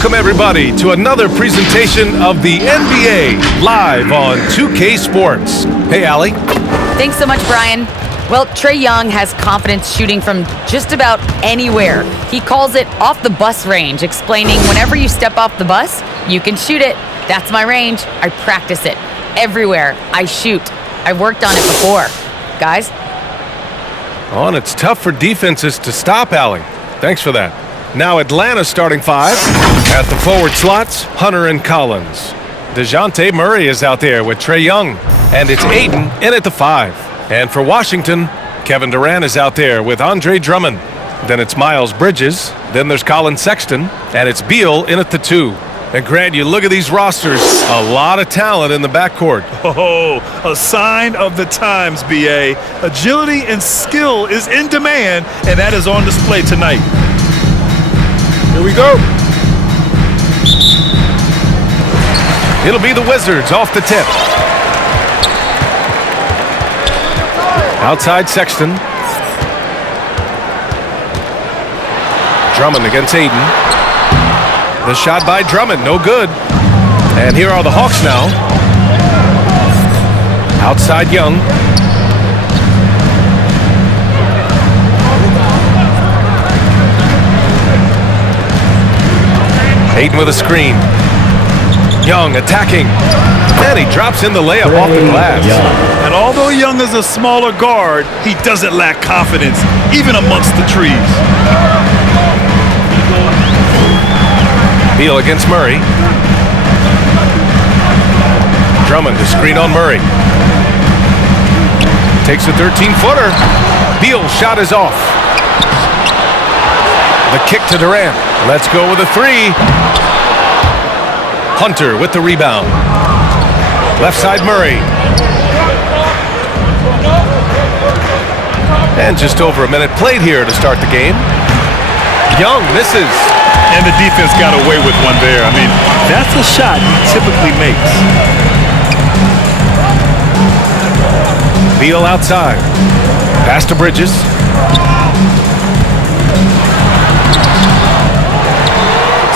Welcome everybody to another presentation of the NBA live on 2K Sports. Hey, Allie. Thanks so much, Brian. Well, Trae Young has confidence shooting from just about anywhere. He calls it off the bus range, explaining whenever you step off the bus, you can shoot it. That's my range. I practice it. Everywhere I shoot. I've worked on it before. Guys? Oh, and it's tough for defenses to stop, Allie. Thanks for that. Now Atlanta's starting five. At the forward slots, Hunter and Collins. DeJounte Murray is out there with Trae Young. And it's Aiden in at the five. And for Washington, Kevin Durant is out there with Andre Drummond. Then it's Miles Bridges. Then there's Colin Sexton. And it's Beal in at the two. And Grant, you look at these rosters, a lot of talent in the backcourt. Oh, a sign of the times, B.A. Agility and skill is in demand, and that is on display tonight. Here we go. It'll be the Wizards off the tip. Outside Sexton. Drummond against Aiden. The shot by Drummond, no good. And here are the Hawks now. Outside Young. Aiden with a screen. Young attacking. And he drops in the layup off the glass. And although Young is a smaller guard, he doesn't lack confidence, even amongst the trees. Beal against Murray. Drummond to screen on Murray. Takes a 13-footer. Beal's shot is off. The kick to Durant. Let's go with a three. Hunter with the rebound. Left side Murray. And just over a minute played here to start the game. Young misses. And the defense got away with one there. I mean, that's a shot he typically makes. Beal outside. Pass to Bridges.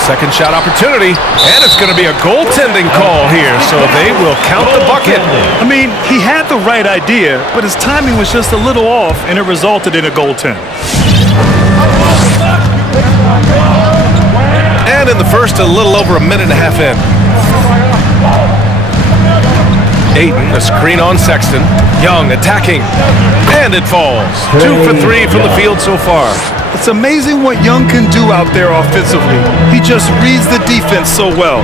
Second shot opportunity, and it's going to be a goaltending call here, so they will count the bucket. I mean, he had the right idea, but his timing was just a little off, and it resulted in a goaltend. And in the first, a little over a minute and a half in. Aiden, a screen on Sexton. Young attacking, and it falls. 2 for 3 from the field so far. It's amazing what Young can do out there offensively. He just reads the defense so well.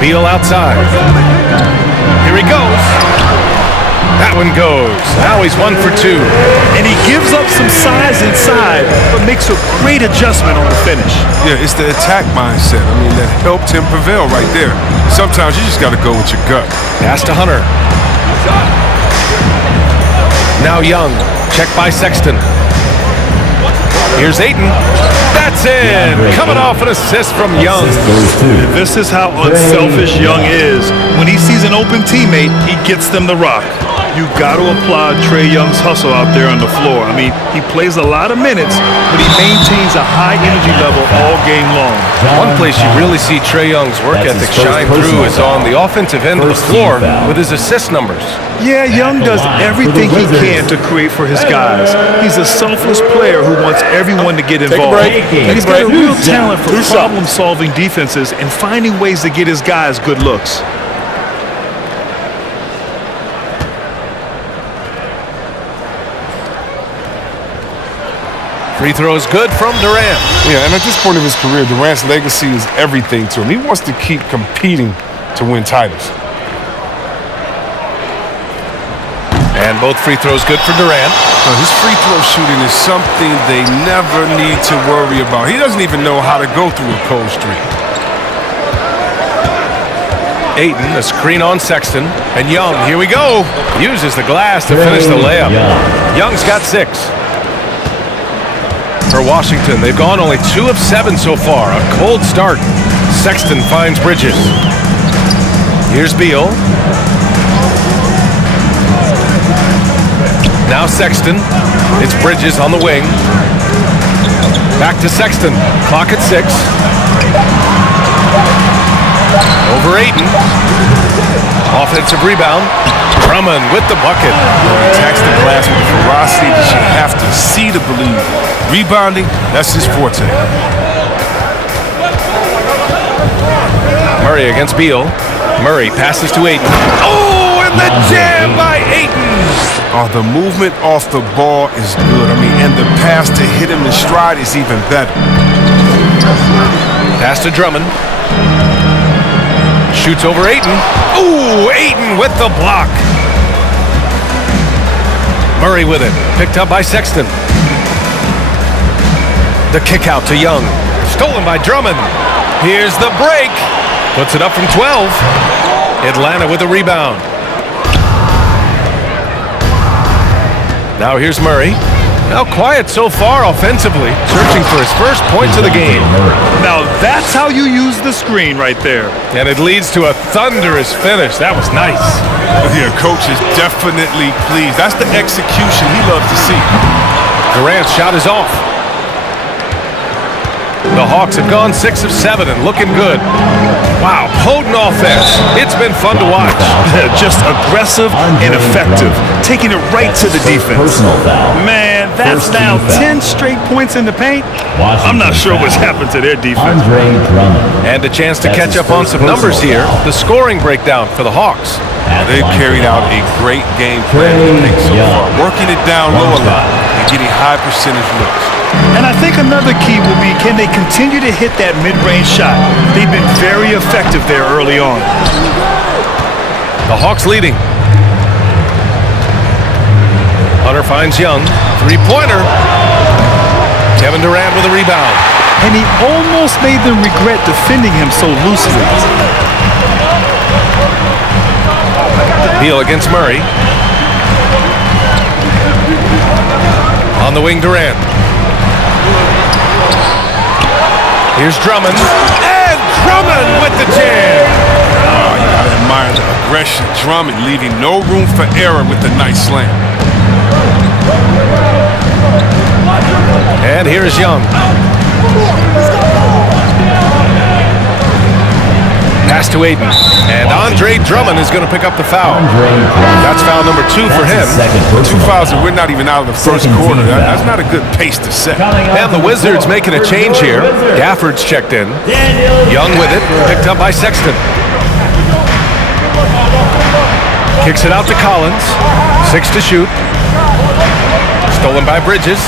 Beal outside. Here he goes. That one goes. Now he's 1 for 2. And he gives up some size inside, but makes a great adjustment on the finish. Yeah, it's the attack mindset. I mean, that helped him prevail right there. Sometimes you just got to go with your gut. Pass to Hunter. Now Young, checked by Sexton. Here's Aiden. That's in. Coming off an assist from Young. This is how unselfish Young is. When he sees an open teammate, he gets them the rock. You got to applaud Trae Young's hustle out there on the floor. I mean, he plays a lot of minutes, but he maintains a high energy level all game long. One place you really see Trae Young's work ethic shine through is on the offensive end of the floor with his assist numbers. Yeah, Young does everything he can to create for his guys. He's a selfless player who wants everyone to get involved. And he's got a real talent for problem-solving defenses and finding ways to get his guys good looks. Free throw is good from Durant. Yeah, and at this point of his career, Durant's legacy is everything to him. He wants to keep competing to win titles. And both free throws good for Durant. His free throw shooting is something they never need to worry about. He doesn't even know how to go through a cold streak. Aiden, a screen on Sexton. And Young, here we go. Uses the glass to finish the layup. Young's got 6. For Washington, they've gone only 2 of 7 so far. A cold start. Sexton finds Bridges. Here's Beal. Now Sexton. It's Bridges on the wing. Back to Sexton. Clock at 6. Over Ayton. Offensive rebound. Drummond with the bucket. He attacks the glass with a ferocity that you have to see to believe. Rebounding, that's his forte. Murray against Beal. Murray passes to Ayton. Oh, and the jam by Ayton! Oh, the movement off the ball is good. I mean, and the pass to hit him in stride is even better. Pass to Drummond. Shoots over Ayton. Ooh, Ayton with the block. Murray with it. Picked up by Sexton. The kick out to Young. Stolen by Drummond. Here's the break. Puts it up from 12. Atlanta with a rebound. Now here's Murray. Now quiet so far offensively, searching for his first points of the game. Now that's how you use the screen right there. And it leads to a thunderous finish. That was nice. Yeah, coach is definitely pleased. That's the execution he loves to see. Durant's shot is off. The Hawks have gone 6 of 7 and looking good. Wow, potent offense. It's been fun to watch. Just aggressive and effective, taking it right to the defense. Man, that's now 10 straight points in the paint. I'm not sure what's happened to their defense. And a chance to catch up on some numbers here. The scoring breakdown for the Hawks. They've carried out a great game plan in the paint so far, working it down low a lot and getting high percentage looks. And I think another key will be, can they continue to hit that mid-range shot? They've been very effective there early on. The Hawks leading. Hunter finds Young. Three-pointer. Kevin Durant with a rebound. And he almost made them regret defending him so loosely. Beal against Murray. On the wing, Durant. Here's Drummond. And Drummond with the jam. Oh, you gotta admire the aggression. Drummond leaving no room for error with the nice slam. And here's Young. Pass to Ayton. And Andre Drummond is going to pick up the foul. That's foul number 2 for him. 2 fouls and we're not even out of the first quarter. That's not a good pace to set. And the Wizards making a change here. Gafford's checked in. Young with it. Picked up by Sexton. Kicks it out to Collins. 6 to shoot. Stolen by Bridges.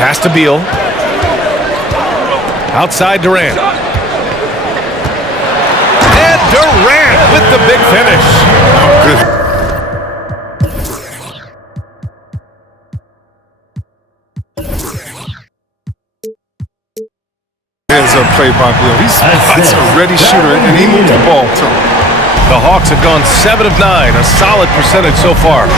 Pass to Beal. Outside Durant. And Durant with the big finish. Oh, good. Hands up play by Beal. He's a ready shooter, and he moved the ball too. The Hawks have gone 7 of 9, a solid percentage so far.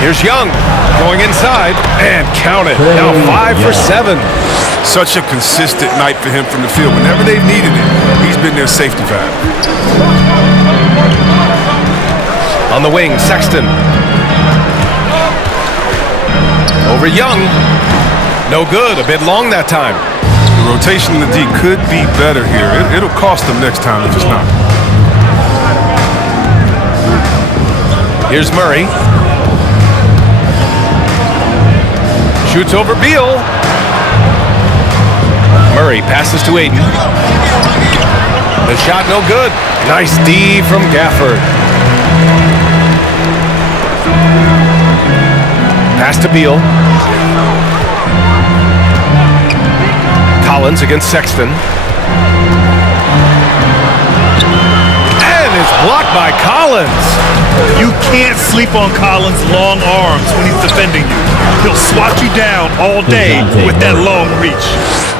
Here's Young going inside and count it. Now 5 for 7. Such a consistent night for him from the field. Whenever they've needed it, he's been their safety valve. On the wing, Sexton. Over Young. No good. A bit long that time. The rotation in the D could be better here. It'll cost them next time if it's not. Here's Murray. Shoots over Beal. Murray passes to Ayton. The shot no good. Nice D from Gafford. Pass to Beal. Collins against Sexton. And it's blocked by Collins. You can't sleep on Collins' long arms when he's defending you. He'll swat you down all day with that long reach.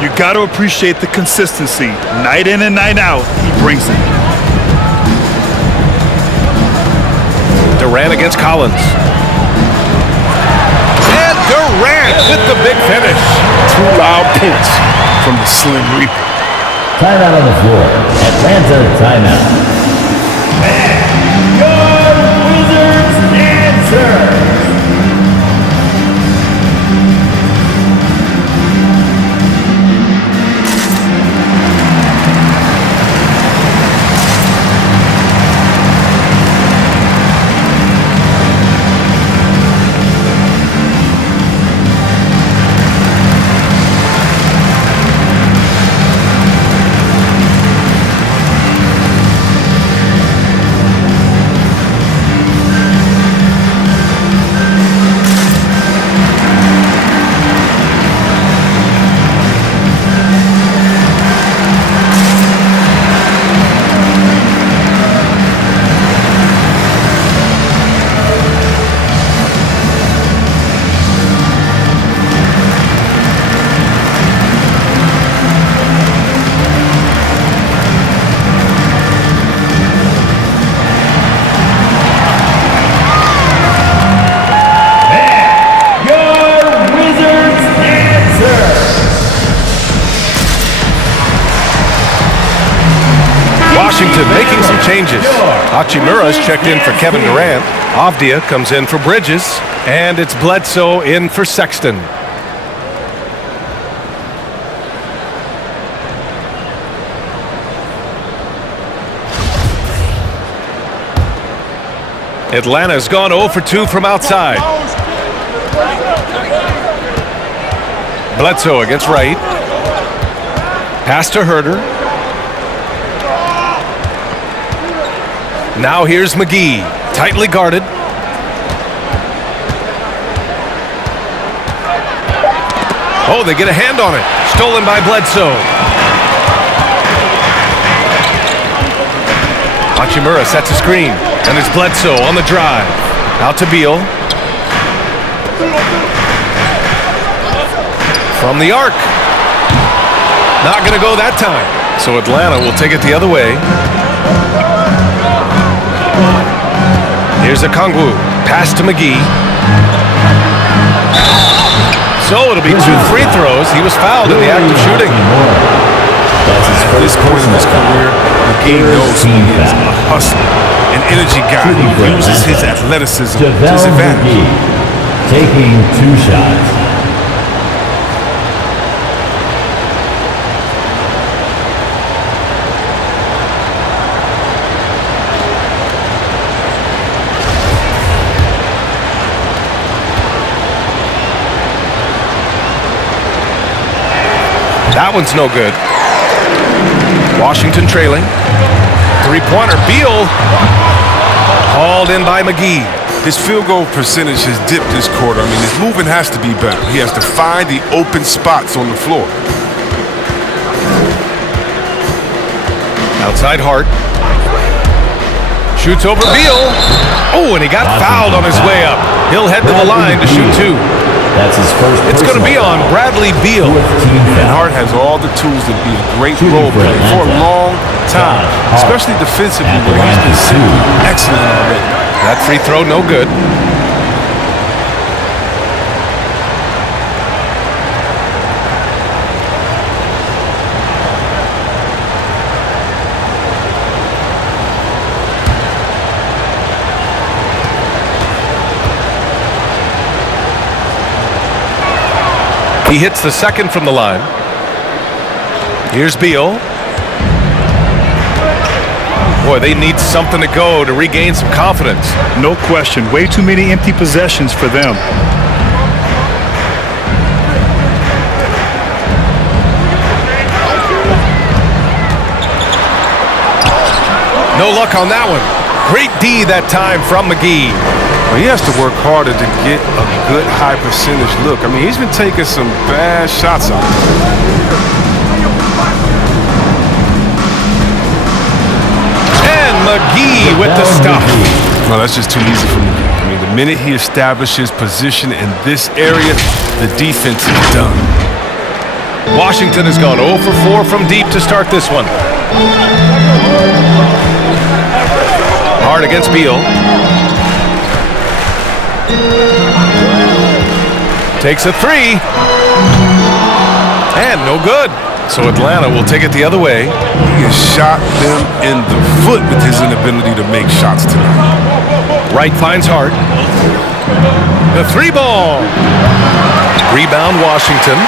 You got to appreciate the consistency. Night in and night out, he brings it. Durant against Collins. And Durant with the big finish. 2 loud points from the Slim Reaper. Timeout on the floor. Atlanta timeout. Man, Hachimura's checked in for Kevin Durant. Avdia comes in for Bridges. And it's Bledsoe in for Sexton. Atlanta's gone 0 for 2 from outside. Bledsoe against Wright. Pass to Herter. Now here's McGee. Tightly guarded. Oh, they get a hand on it. Stolen by Bledsoe. Hachimura sets a screen. And it's Bledsoe on the drive. Out to Beal. From the arc. Not going to go that time. So Atlanta will take it the other way. Here's Okongwu. Pass to McGee. So it'll be 2 free throws. He was fouled in the act of shooting. At this point in his career, McGee knows he is a hustler, an energy guy who uses his athleticism to his advantage. Taking 2 shots. That one's no good. Washington trailing. Three-pointer. Beal. Hauled in by McGee. His field goal percentage has dipped this quarter. I mean, his movement has to be better. He has to find the open spots on the floor. Outside Hart. Shoots over Beal. Oh, and he got fouled on his way up. He'll head to the line to shoot 2. That's his first. It's going to be on Bradley Beal. And Hart has all the tools to be a great role player for a long time, especially defensively, where he's been simply excellent already. That free throw, no good. He hits the second from the line. Here's Beal. Boy, they need something to go to regain some confidence. No question. Way too many empty possessions for them. No luck on that one. Great D that time from McGee. Well, he has to work harder to get a good high percentage look. I mean, he's been taking some bad shots out. And McGee with the stuff. No, that's just too easy for me. I mean, the minute he establishes position in this area, the defense is done. Washington has gone 0 for 4 from deep to start this one. Hard against Beal. Takes a 3. And no good. So Atlanta will take it the other way. He has shot them in the foot with his inability to make shots tonight. Wright finds Hart. The 3-ball. Rebound Washington.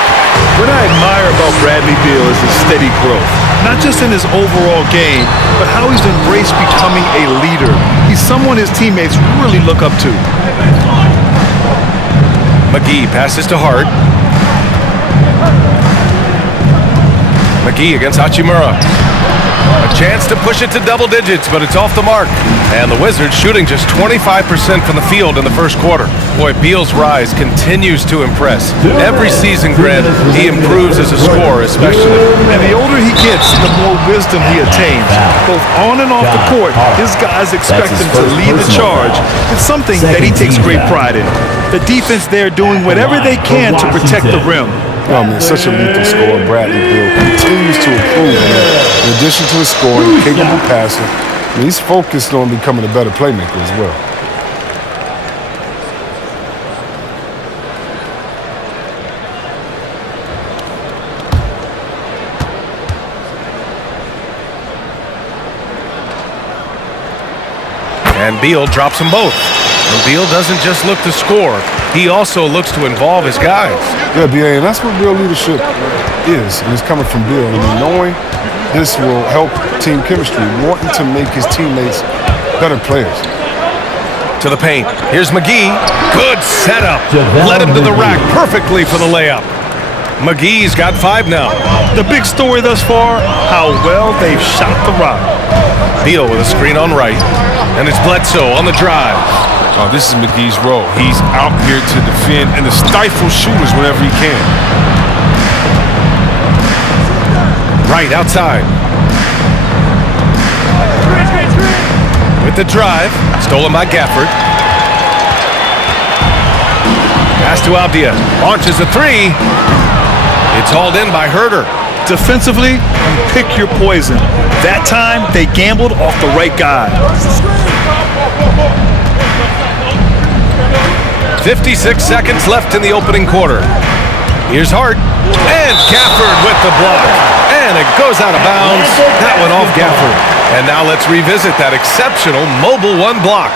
What I admire about Bradley Beal is his steady growth. Not just in his overall game, but how he's embraced becoming a leader. He's someone his teammates really look up to. McGee passes to Hart. McGee against Hachimura. A chance to push it to double digits, but it's off the mark. And the Wizards shooting just 25% from the field in the first quarter. Boy, Beal's rise continues to impress. Every season, Grant, he improves as a scorer, especially. And the older he gets, the more wisdom he attains. Both on and off the court, his guys expect him to lead the charge. It's something that he takes great pride in. The defense there doing whatever they can to protect the rim. Oh, man, such a lethal scorer. Bradley Beal continues to improve on that. In addition to his scoring, capable passer, he's focused on becoming a better playmaker as well. And Beal drops them both. And Beal doesn't just look to score. He also looks to involve his guys. Yeah, B.A., and that's what real leadership is. And it's coming from Beal. I mean, knowing this will help team chemistry, wanting to make his teammates better players. To the paint. Here's McGee. Good setup. Led him to the rack perfectly for the layup. McGee's got 5 now. The big story thus far, how well they've shot the rock. Beal with a screen on right. And it's Bledsoe on the drive. Oh, this is McGee's role. He's out here to defend and to stifle shooters whenever he can. Right outside. With the drive, stolen by Gafford. Pass to Avdia. Launches a 3. It's hauled in by Herter. Defensively, you pick your poison. That time, they gambled off the right guy. 56 seconds left in the opening quarter. Here's Hart. And Gafford with the block. And it goes out of bounds. That one off Gafford. And now let's revisit that exceptional Mobile 1 block.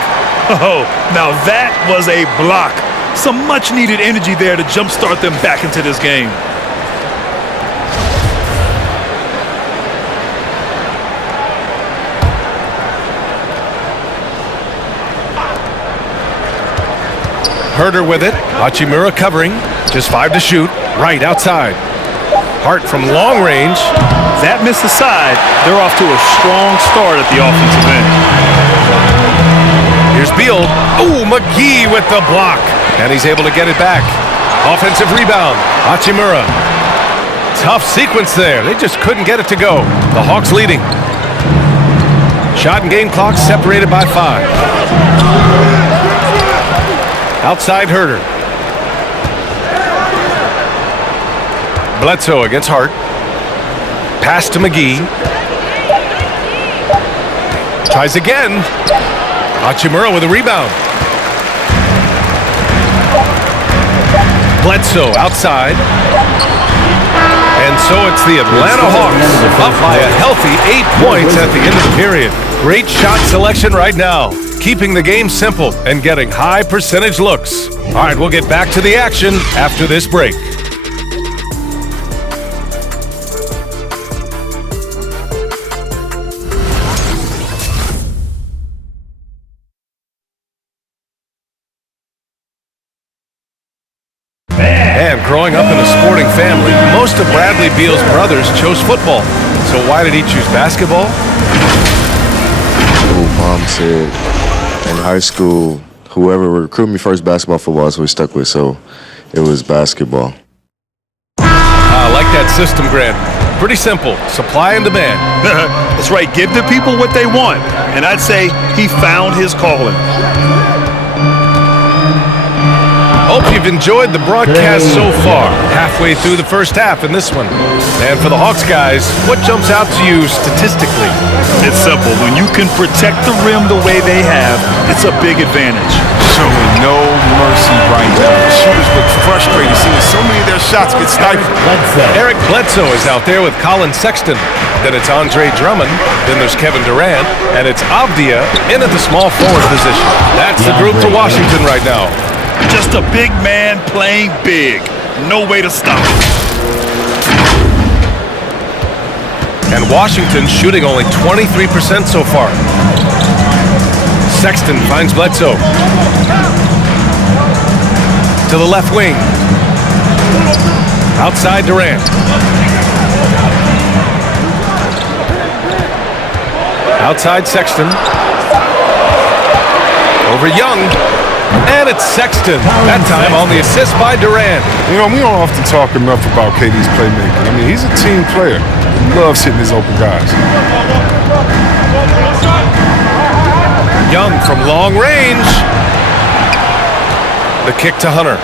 Oh, now that was a block. Some much-needed energy there to jumpstart them back into this game. Herter with it. Hachimura covering. Just 5 to shoot. Right outside. Hart from long range. That missed aside. They're off to a strong start at the offensive end. Here's Beal. Ooh, McGee with the block. And he's able to get it back. Offensive rebound. Hachimura. Tough sequence there. They just couldn't get it to go. The Hawks leading. Shot and game clock separated by 5. Outside Herter. Bledsoe against Hart. Pass to McGee. Tries again. Hachimura with a rebound. Bledsoe outside. And so it's the Atlanta Hawks up by a healthy 8 points at the end of the period. Great shot selection right now, keeping the game simple and getting high percentage looks. All right, we'll get back to the action after this break. And growing up in a sporting family, most of Bradley Beal's brothers chose football. So why did he choose basketball? Mom said in high school, whoever recruited me first, basketball, football, that's what we stuck with. So it was basketball. I like that system, Grant. Pretty simple. Supply and demand. That's right. Give the people what they want. And I'd say he found his calling. Hope you've enjoyed the broadcast so far. Halfway through the first half in this one. And for the Hawks guys, what jumps out to you statistically? It's simple. When you can protect the rim the way they have, it's a big advantage. Showing no mercy right now. The shooters look frustrated seeing so many of their shots get stifled. Eric Bledsoe is out there with Colin Sexton. Then it's Andre Drummond. Then there's Kevin Durant. And it's Avdia in at the small forward position. That's the group for Washington right now. Just a big man playing big. No way to stop it. And Washington shooting only 23% so far. Sexton finds Bledsoe. To the left wing. Outside Durant. Outside Sexton. Over Young. And it's Sexton. That time on the assist by Durant. You know, we don't often talk enough about KD's playmaking. I mean, he's a team player. He loves hitting his open guys. Young from long range. The kick to Hunter.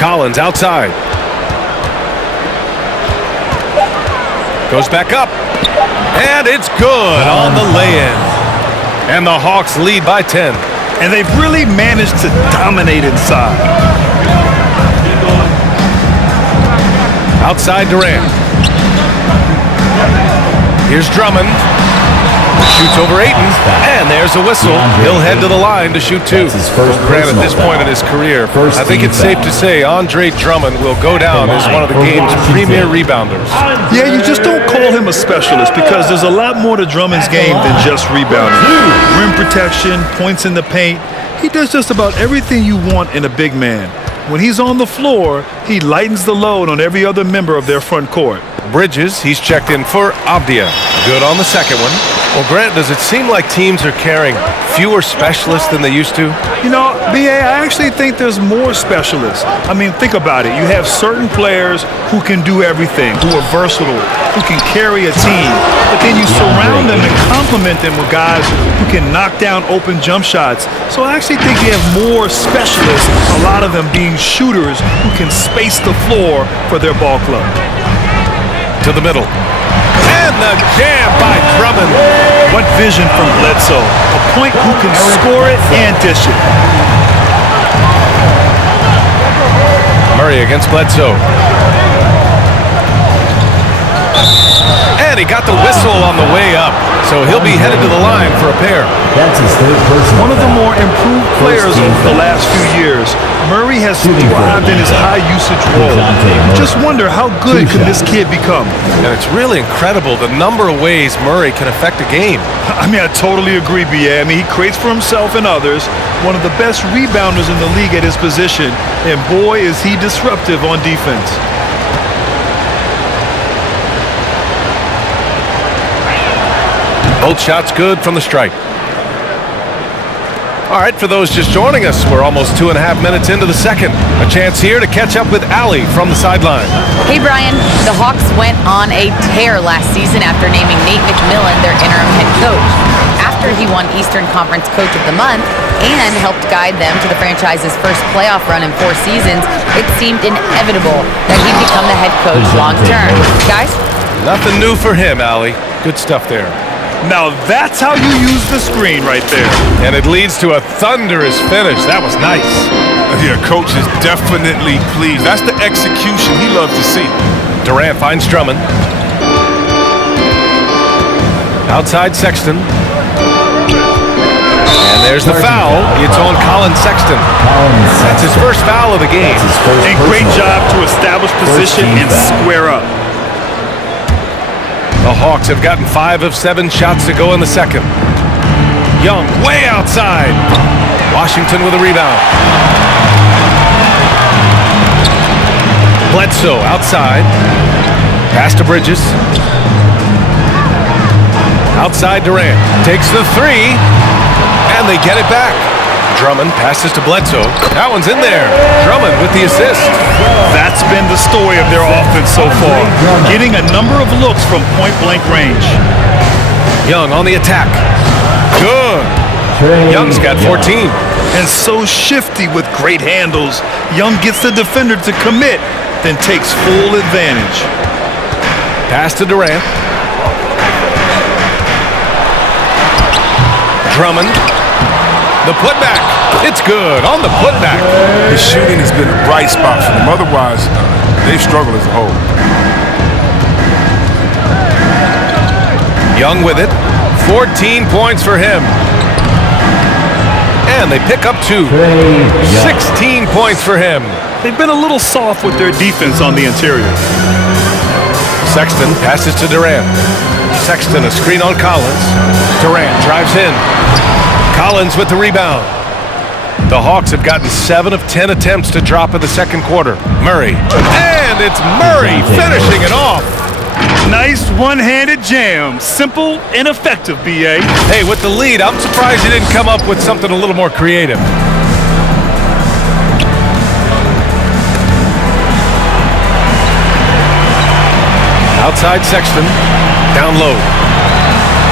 Collins outside. Goes back up. And it's good on the lay-in. And the Hawks lead by 10. And they've really managed to dominate inside. Outside Durant. Here's Drummond. Shoots over Ayton, and there's a whistle. He'll head to the line to shoot two. Grant, at this point in his career, I think it's safe to say Andre Drummond will go down as one of the game's premier rebounders. Yeah, you just don't call him a specialist because there's a lot more to Drummond's game than just rebounding. Rim protection, points in the paint. He does just about everything you want in a big man. When he's on the floor, he lightens the load on every other member of their front court. Bridges, he's checked in for Abdia. Good on the second one. Well, Grant, does it seem like teams are carrying fewer specialists than they used to? You know, B.A., I actually think there's more specialists. I mean, think about it. You have certain players who can do everything, who are versatile, who can carry a team. But then you surround them and complement them with guys who can knock down open jump shots. So I actually think you have more specialists, a lot of them being shooters who can space the floor for their ball club. To the middle. And the jam by Drummond. What vision from Bledsoe. A point who can score it and dish it. Murray against Bledsoe. And he got the whistle on the way up, so he'll be headed to the line for a pair. That's his third personal. One of the more improved players over the last few years. Murray has thrived in his high-usage role. Just wonder how good could this kid become? And it's really incredible the number of ways Murray can affect a game. I mean, I totally agree, B.A. I mean, he creates for himself and others. One of the best rebounders in the league at his position. And boy, is he disruptive on defense. Both shots good from the stripe. All right, for those just joining us, we're almost 2.5 minutes into the second. A chance here to catch up with Allie from the sideline. Hey, Brian. The Hawks went on a tear last season after naming Nate McMillan their interim head coach. After he won Eastern Conference Coach of the Month and helped guide them to the franchise's first playoff run in 4 seasons, it seemed inevitable that he'd become the head coach long-term. Guys? Nothing new for him, Allie. Good stuff there. Now that's how you use the screen right there. And it leads to a thunderous finish. That was nice. Yeah, coach is definitely pleased. That's the execution he loves to see. Durant finds Drummond. Outside Sexton. And there's the foul. It's on Colin Sexton. That's his first foul of the game. A great job to establish position and square up. The Hawks have gotten 5 of 7 shots to go in the second. Young way outside. Washington with a rebound. Bledsoe outside. Pass to Bridges. Outside Durant. Takes the 3. And they get it back. Drummond passes to Bledsoe. That one's in there. Drummond with the assist. That's been the story of their offense so far. Getting a number of looks from point-blank range. Young on the attack. Good. Young's got 14. And so shifty with great handles. Young gets the defender to commit, then takes full advantage. Pass to Durant. Drummond. The putback. It's good on the putback. His shooting has been a bright spot for them. Otherwise, they've struggled as a whole. Young with it. 14 points for him. And they pick up 2. 16 points for him. They've been a little soft with their defense on the interior. Sexton passes to Durant. Sexton a screen on Collins. Durant drives in. Collins with the rebound. The Hawks have gotten 7 of 10 attempts to drop in the second quarter. Murray. And it's Murray finishing it off. Nice one-handed jam. Simple and effective, B.A. Hey, with the lead, I'm surprised he didn't come up with something a little more creative. Outside Sexton. Down low.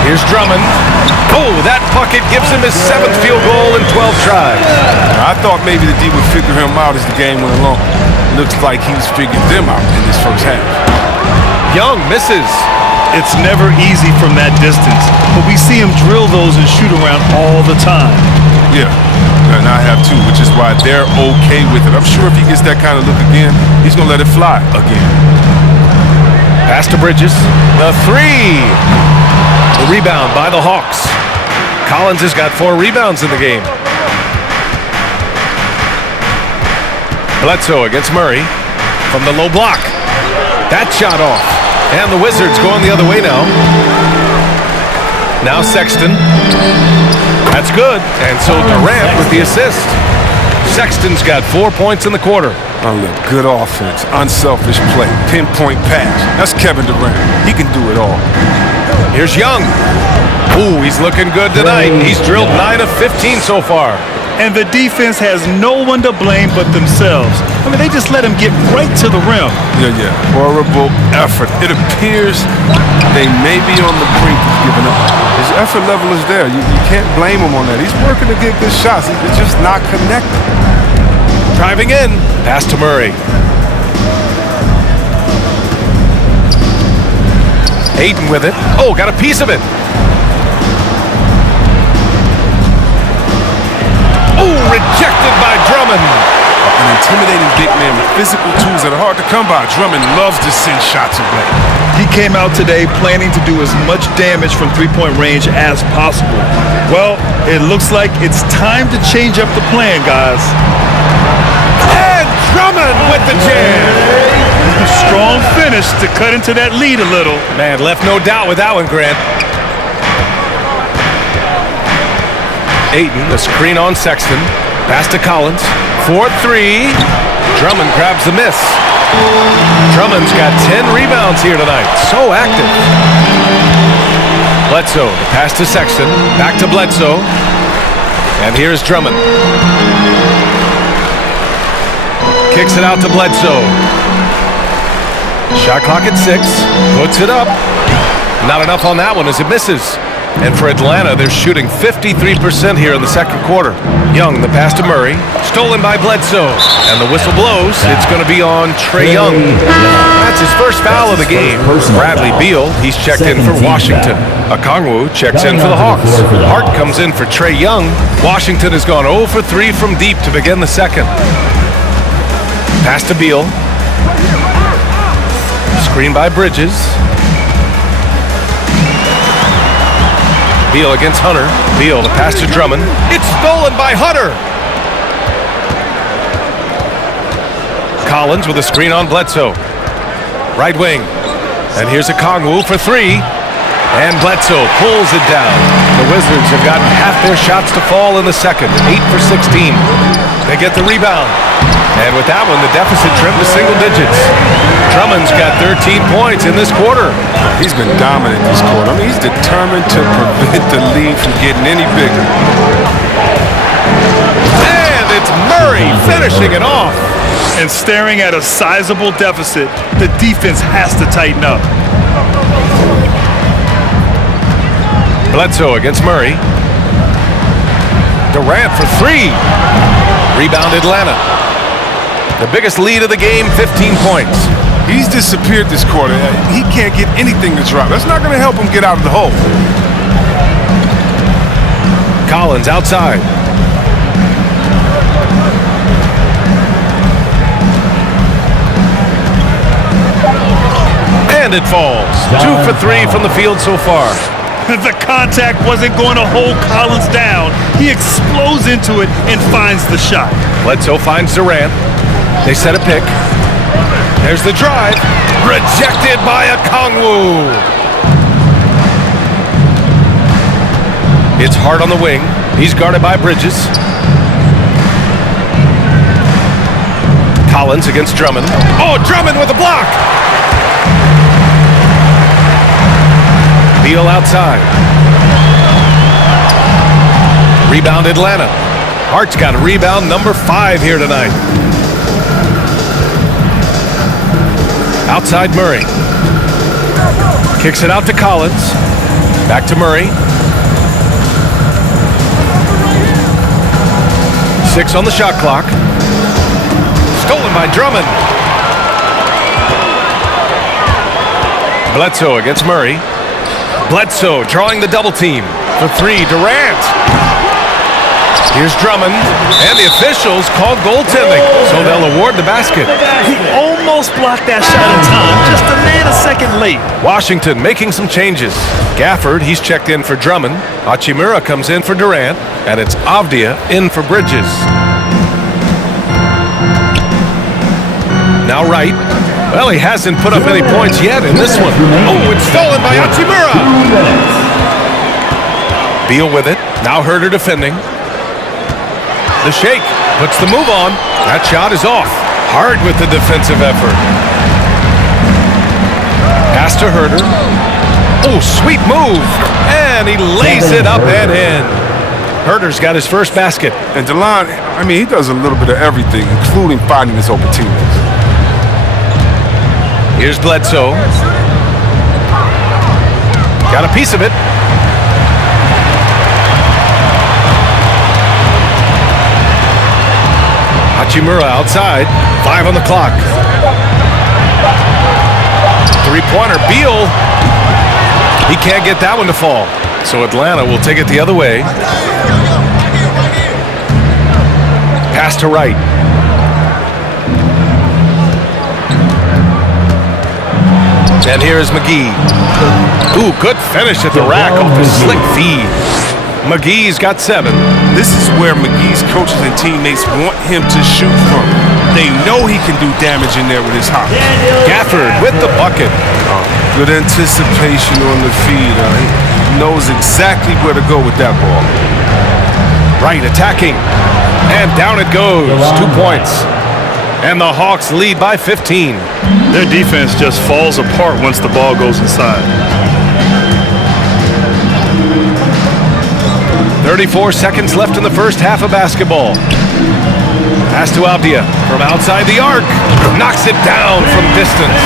Here's Drummond. Oh, that bucket gives him his 7th field goal in 12 tries. I thought maybe the D would figure him out as the game went along. Looks like he's figured them out in this first half. Young misses. It's never easy from that distance, but we see him drill those and shoot around all the time. Yeah, and I have too, which is why they're okay with it. I'm sure if he gets that kind of look again, he's going to let it fly again. Pass to Bridges. The 3. The rebound by the Hawks. Collins has got 4 rebounds in the game. Bledsoe against Murray from the low block. That shot off. And the Wizards going the other way now. Now Sexton. That's good. And so Durant with the assist. Sexton's got 4 points in the quarter. Oh, look, good offense, unselfish play, pinpoint pass. That's Kevin Durant. He can do it all. Here's Young. Ooh, he's looking good tonight. He's drilled 9 of 15 so far. And the defense has no one to blame but themselves. I mean, they just let him get right to the rim. Yeah. Horrible effort. It appears they may be on the brink of giving up. His effort level is there. You can't blame him on that. He's working to get good shots. It's just not connected. Driving in. Pass to Murray. Ayton with it. Oh, got a piece of it. Oh, rejected by Drummond. An intimidating big man with physical tools that are hard to come by. Drummond loves to send shots away. He came out today planning to do as much damage from three-point range as possible. Well, it looks like it's time to change up the plan, guys. And Drummond with the jam. Strong finish to cut into that lead a little. Man, left no doubt with that one, Grant. Ayton, the screen on Sexton. Pass to Collins. 4-3. Drummond grabs the miss. Drummond's got 10 rebounds here tonight. So active. Bledsoe, the pass to Sexton. Back to Bledsoe. And here's Drummond. Kicks it out to Bledsoe. Shot clock at 6. Puts it up. Not enough on that one as it misses. And for Atlanta, they're shooting 53% here in the second quarter. Young, the pass to Murray. Stolen by Bledsoe. And the whistle blows. It's going to be on Trae Young. That's his first foul of the game. Bradley Beal, he's checked in for Washington. Okongwu checks in for the Hawks. Hart comes in for Trae Young. Washington has gone 0 for 3 from deep to begin the second. Pass to Beal. Screen by Bridges. Beal against Hunter. Beal, the pass to Drummond. It's stolen by Hunter. Collins with a screen on Bledsoe. Right wing. And here's Okongwu for 3. And Bledsoe pulls it down. The Wizards have gotten half their shots to fall in the second. 8 for 16. They get the rebound. And with that one, the deficit trimmed to single digits. Drummond's got 13 points in this quarter. He's been dominant this quarter. I mean, he's determined to prevent the lead from getting any bigger. And it's Murray finishing it off. And staring at a sizable deficit, the defense has to tighten up. Bledsoe against Murray. Durant for 3. Rebound Atlanta. The biggest lead of the game, 15 points. He's disappeared this quarter. He can't get anything to drop. That's not going to help him get out of the hole. Collins outside. And it falls. 2 for 3 from the field so far. The contact wasn't going to hold Collins down. He explodes into it and finds the shot. Bledsoe finds Durant. They set a pick. There's the drive. Rejected by Okongwu. It's Hart on the wing. He's guarded by Bridges. Collins against Drummond. Oh, Drummond with a block. Beal outside. Rebound Atlanta. Hart's got a rebound number 5 here tonight. Outside Murray. Kicks it out to Collins. Back to Murray. 6 on the shot clock. Stolen by Drummond. Bledsoe against Murray. Bledsoe drawing the double team. For 3, Durant. Here's Drummond. And the officials called goaltending, so they'll award the basket. He almost almost blocked that shot in time, just a nanosecond late. Washington making some changes. Gafford, he's checked in for Drummond. Hachimura comes in for Durant. And it's Avdia in for Bridges. Now Wright. Well, he hasn't put up any points yet in this one. Oh, it's stolen by Hachimura. Beal with it. Now Herter defending. The shake puts the move on. That shot is off. Hard with the defensive effort. Pass to Herter. Oh, sweet move. And he lays it up and in. Herter's got his first basket. And DeLon, I mean, he does a little bit of everything, including finding his open teammates. Here's Bledsoe. Got a piece of it. Hachimura outside. 5 on the clock. Three-pointer. Beal. He can't get that one to fall. So Atlanta will take it the other way. Pass to Wright. And here is McGee. Ooh, good finish at the rack off the slick feed. McGee's got 7. This is where McGee's coaches and teammates want him to shoot from. They know he can do damage in there with his hop. Gafford with the bucket. Good anticipation on the feed. He knows exactly where to go with that ball. Wright attacking. And down it goes. 2 points. And the Hawks lead by 15. Their defense just falls apart once the ball goes inside. 34 seconds left in the first half of basketball. Pass to Avdia from outside the arc. Knocks it down from distance.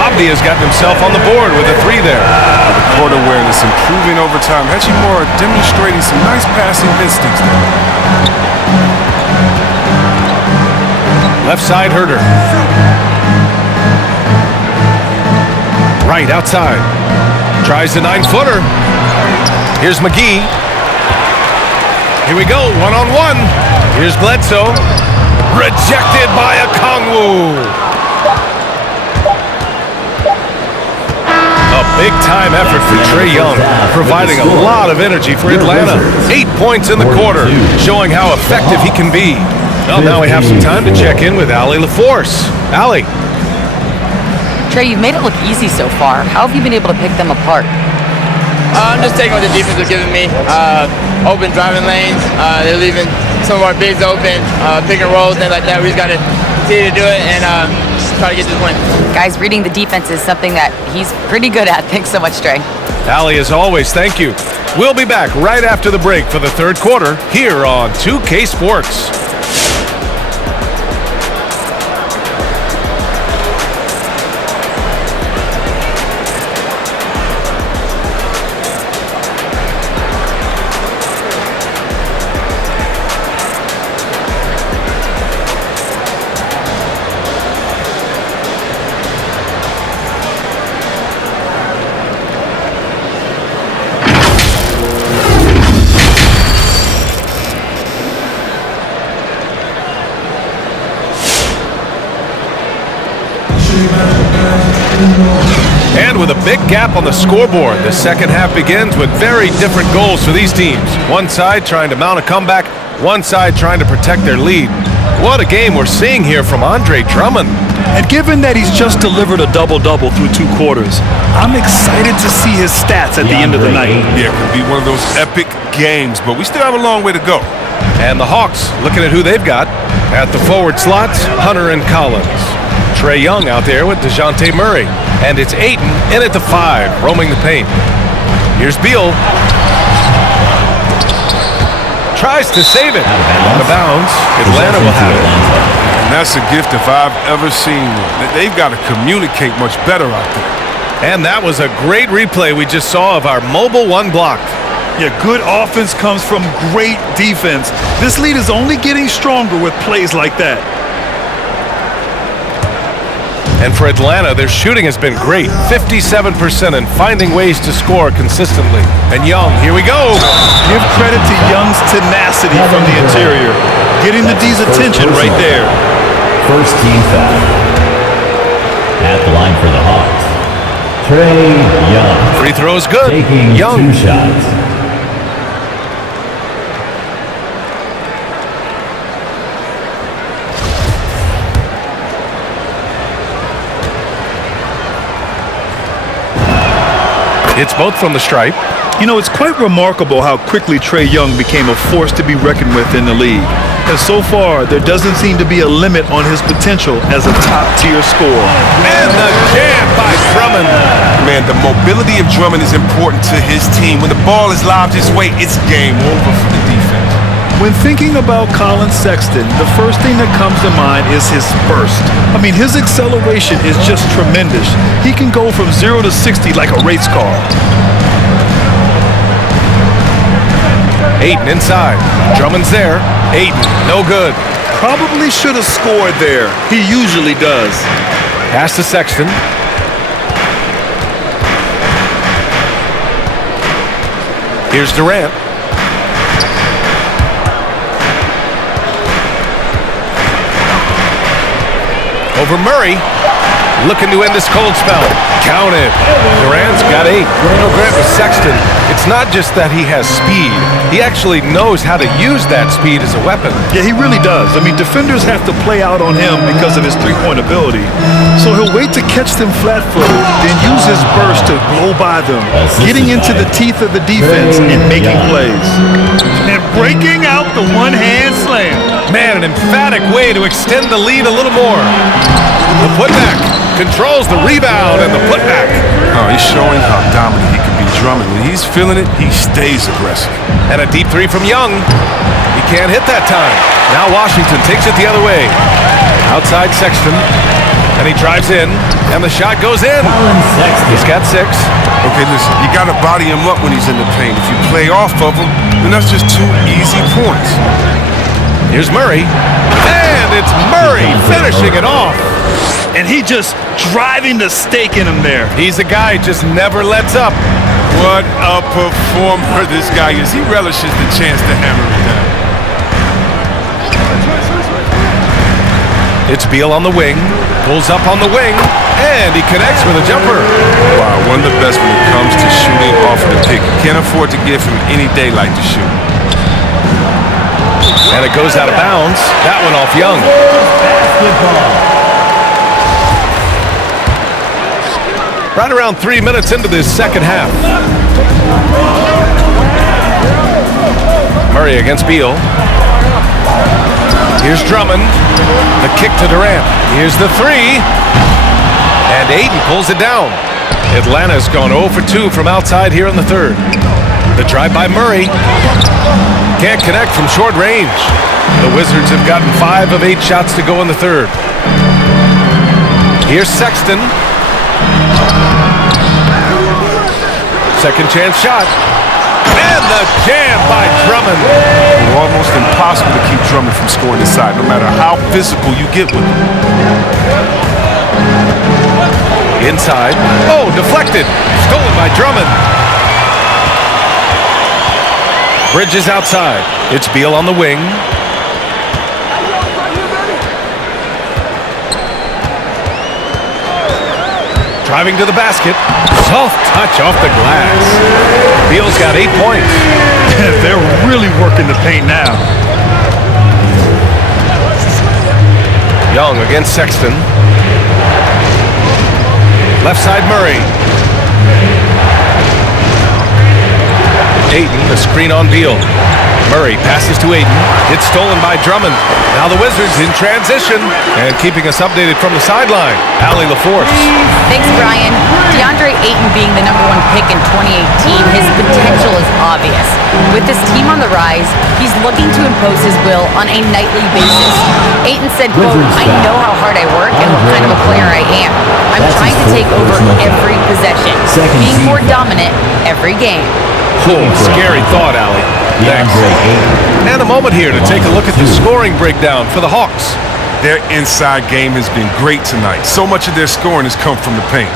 Avdia's got himself on the board with a 3 there. The court awareness improving over time. Hachimura demonstrating some nice passing instincts there. Left side, Herter. Right outside. Tries the 9-footer. Here's McGee. Here we go, one-on-one. Here's Bledsoe. Rejected by Okongwu. A big-time effort for Trae Young, providing a lot of energy for Atlanta. 8 points in the quarter, showing how effective he can be. Well, now we have some time to check in with Allie LaForce. Allie. Trae, you've made it look easy so far. How have you been able to pick them apart? I'm just taking what the defense is giving me. Open driving lanes. They're leaving some of our bigs open, pick and rolls, things like that. We just got to continue to do it and try to get this win. Guys, reading the defense is something that he's pretty good at. Thanks so much, Trae. Allie, as always, thank you. We'll be back right after the break for the third quarter here on 2K Sports. And with a big gap on the scoreboard, the second half begins with very different goals for these teams. One side trying to mount a comeback, one side trying to protect their lead. What a game we're seeing here from Andre Drummond. And given that he's just delivered a double-double through 2 quarters, I'm excited to see his stats at the end of the night. Yeah, it could be one of those epic games, but we still have a long way to go. And the Hawks, looking at who they've got. At the forward slots, Hunter and Collins. Trae Young out there with DeJounte Murray. And it's Ayton in at the 5, roaming the paint. Here's Beal. Tries to save it. Out of bounds. Atlanta will have it. And that's a gift if I've ever seen one. They've got to communicate much better out there. And that was a great replay we just saw of our mobile 1 block. Yeah, good offense comes from great defense. This lead is only getting stronger with plays like that. And for Atlanta, their shooting has been great. 57% and finding ways to score consistently. And Young, here we go. Give credit to Young's tenacity from the interior. Getting the D's attention right there. First team foul. At the line for the Hawks, Trae Young. Free throw's good. Taking Young. 2 shots. It's both from the stripe. You know, it's quite remarkable how quickly Trae Young became a force to be reckoned with in the league. And so far, there doesn't seem to be a limit on his potential as a top-tier scorer. And the jam by Drummond. Man, the mobility of Drummond is important to his team. When the ball is lobbed his way, it's game over for the defense. When thinking about Colin Sexton, the first thing that comes to mind is his burst. I mean, his acceleration is just tremendous. He can go from 0 to 60 like a race car. Ayton inside. Drummond's there. Ayton, no good. Probably should have scored there. He usually does. Pass to Sexton. Here's Durant. Over Murray. Looking to end this cold spell. Counted. Durant's got 8. No, Grant with Sexton. It's not just that he has speed. He actually knows how to use that speed as a weapon. Yeah, he really does. I mean, defenders have to play out on him because of his three-point ability. So he'll wait to catch them flat-footed, then use his burst to blow by them, getting into the teeth of the defense and making plays. And breaking out the one-hand slam. Man, an emphatic way to extend the lead a little more. The putback controls the rebound and the putback. Oh, he's showing how dominant he can be. Drummond, when he's feeling it, he stays aggressive. And a deep 3 from Young. He can't hit that time. Now Washington takes it the other way. Outside Sexton. And he drives in, and the shot goes in. He's got 6. Okay, listen, you got to body him up when he's in the paint. If you play off of him, then that's just 2 easy points. Here's Murray. And it's Murray finishing it off. And he just driving the stake in him there. He's a guy who just never lets up. What a performer this guy is. He relishes the chance to hammer it down. It's Beal on the wing. Pulls up on the wing. And he connects with a jumper. Wow, one of the best when it comes to shooting off of the pick. You can't afford to give him any daylight to shoot. And it goes out of bounds. That one off Young. Right around 3 minutes into this second half. Murray against Beal. Here's Drummond. The kick to Durant. Here's the 3. And Ayton pulls it down. Atlanta's gone 0 for 2 from outside here in the third. The drive by Murray. Can't connect from short range. The Wizards have gotten 5 of 8 shots to go in the third. Here's Sexton. Second chance shot. And the jam by Drummond. Almost impossible to keep Drummond from scoring inside, no matter how physical you get with him. Inside. Oh, deflected. Stolen by Drummond. Bridges outside. It's Beal on the wing. Driving to the basket. Soft touch off the glass. Beal's got 8 points. They're really working the paint now. Young against Sexton. Left side Murray. Ayton, the screen on Beal. Murray passes to Ayton. It's stolen by Drummond. Now the Wizards in transition. And keeping us updated from the sideline, Allie LaForce. Thanks, Brian. DeAndre Ayton being the #1 pick in 2018, his potential is obvious. With his team on the rise, he's looking to impose his will on a nightly basis. Ayton said, quote, "I know how hard I work and what kind of a player I am. I'm trying to take over every possession, being more dominant every game." Scary thought, Allie. Thanks. And a moment here to take a look at the scoring breakdown for the Hawks. Their inside game has been great tonight. So much of their scoring has come from the paint.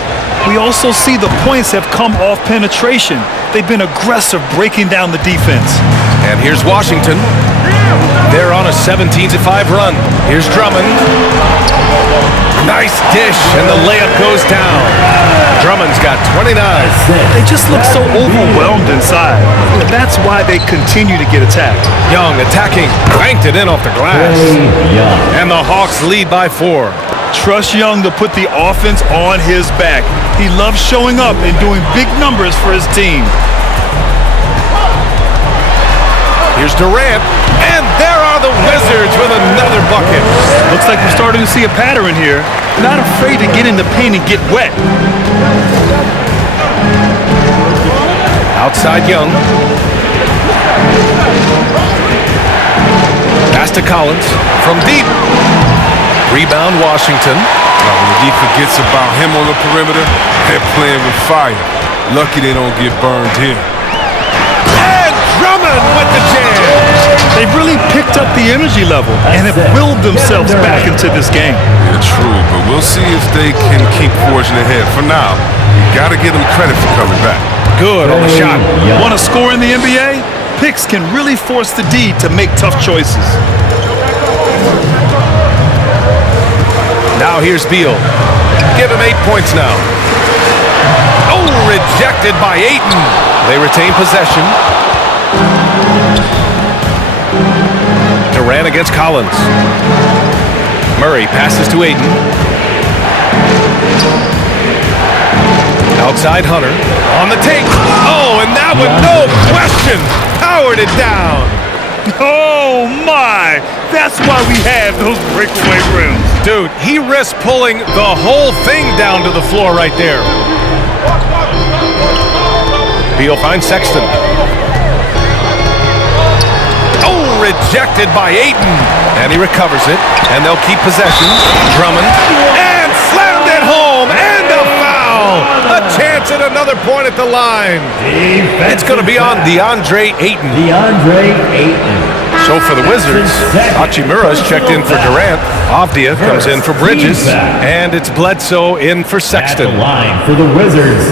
We also see the points have come off penetration. They've been aggressive breaking down the defense. And here's Washington. They're on a 17-5 run. Here's Drummond. Nice dish, and the layup goes down. Drummond's got 29. They just look so overwhelmed inside. That's why they continue to get attacked. Young attacking, banked it in off the glass. And the Hawks lead by 4. Trust Young to put the offense on his back. He loves showing up and doing big numbers for his team. Here's Durant, and there are the Wizards with another bucket. Looks like we're starting to see a pattern here. Not afraid to get in the paint and get wet. Outside Young. Pass to Collins from deep. Rebound Washington. When the D forgets about him on the perimeter, they're playing with fire. Lucky they don't get burned here. And Drummond with the jam. They've really picked up the energy level and have willed themselves back into this game. Yeah, true, but we'll see if they can keep forging ahead. For now, you got to give them credit for coming back. Good on the shot. Want to score in the NBA? Picks can really force the D to make tough choices. Now here's Beal. Give him 8 points now. Oh, rejected by Ayton. They retain possession. Durant against Collins. Murray passes to Ayton. Outside Hunter. On the take. Oh, and that one, no question, powered it down. Oh, my. That's why we have those breakaway rims. Dude, he risked pulling the whole thing down to the floor right there. Beal finds Sexton. Oh, rejected by Ayton. And he recovers it, and they'll keep possession. Drummond, and slammed it home, and a foul. A chance at another point at the line. It's going to be on DeAndre Ayton. So for the Wizards, Hachimura's checked in for Durant. Avdia comes in for Bridges, and it's Bledsoe in for Sexton. Line for the Wizards,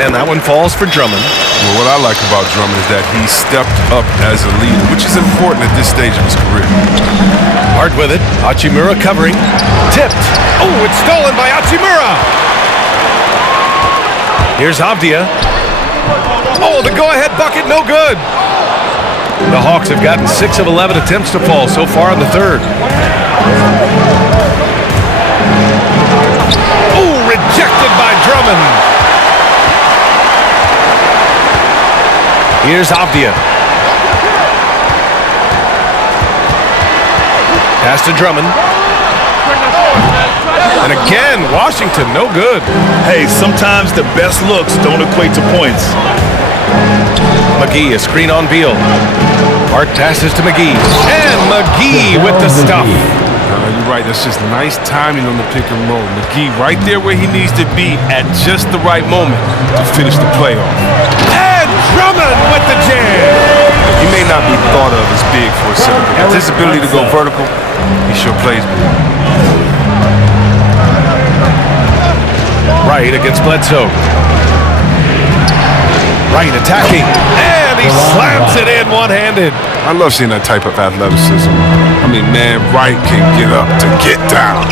And that one falls for Drummond. Well, what I like about Drummond is that he stepped up as a leader, which is important at this stage of his career. Hard with it. Hachimura covering. Tipped. Oh, it's stolen by Hachimura. Here's Avdia. Oh, the go-ahead bucket, no good. The Hawks have gotten 6 of 11 attempts to fall so far in the third. Oh, rejected by Drummond. Here's Avdia. Pass to Drummond. And again, Washington, no good. Hey, sometimes the best looks don't equate to points. McGee, a screen on Beal. Hart passes to McGee. And McGee with the stuff. You're right. That's just nice timing on the pick and roll. McGee right there where he needs to be at just the right moment to finish the playoff. And Drummond with the jam. He may not be thought of as big for a center, but with his ability to go vertical, he sure plays big. Wright against Bledsoe. Wright attacking, and he slams it in one-handed. I love seeing that type of athleticism. I mean, man, Wright can get up to get down.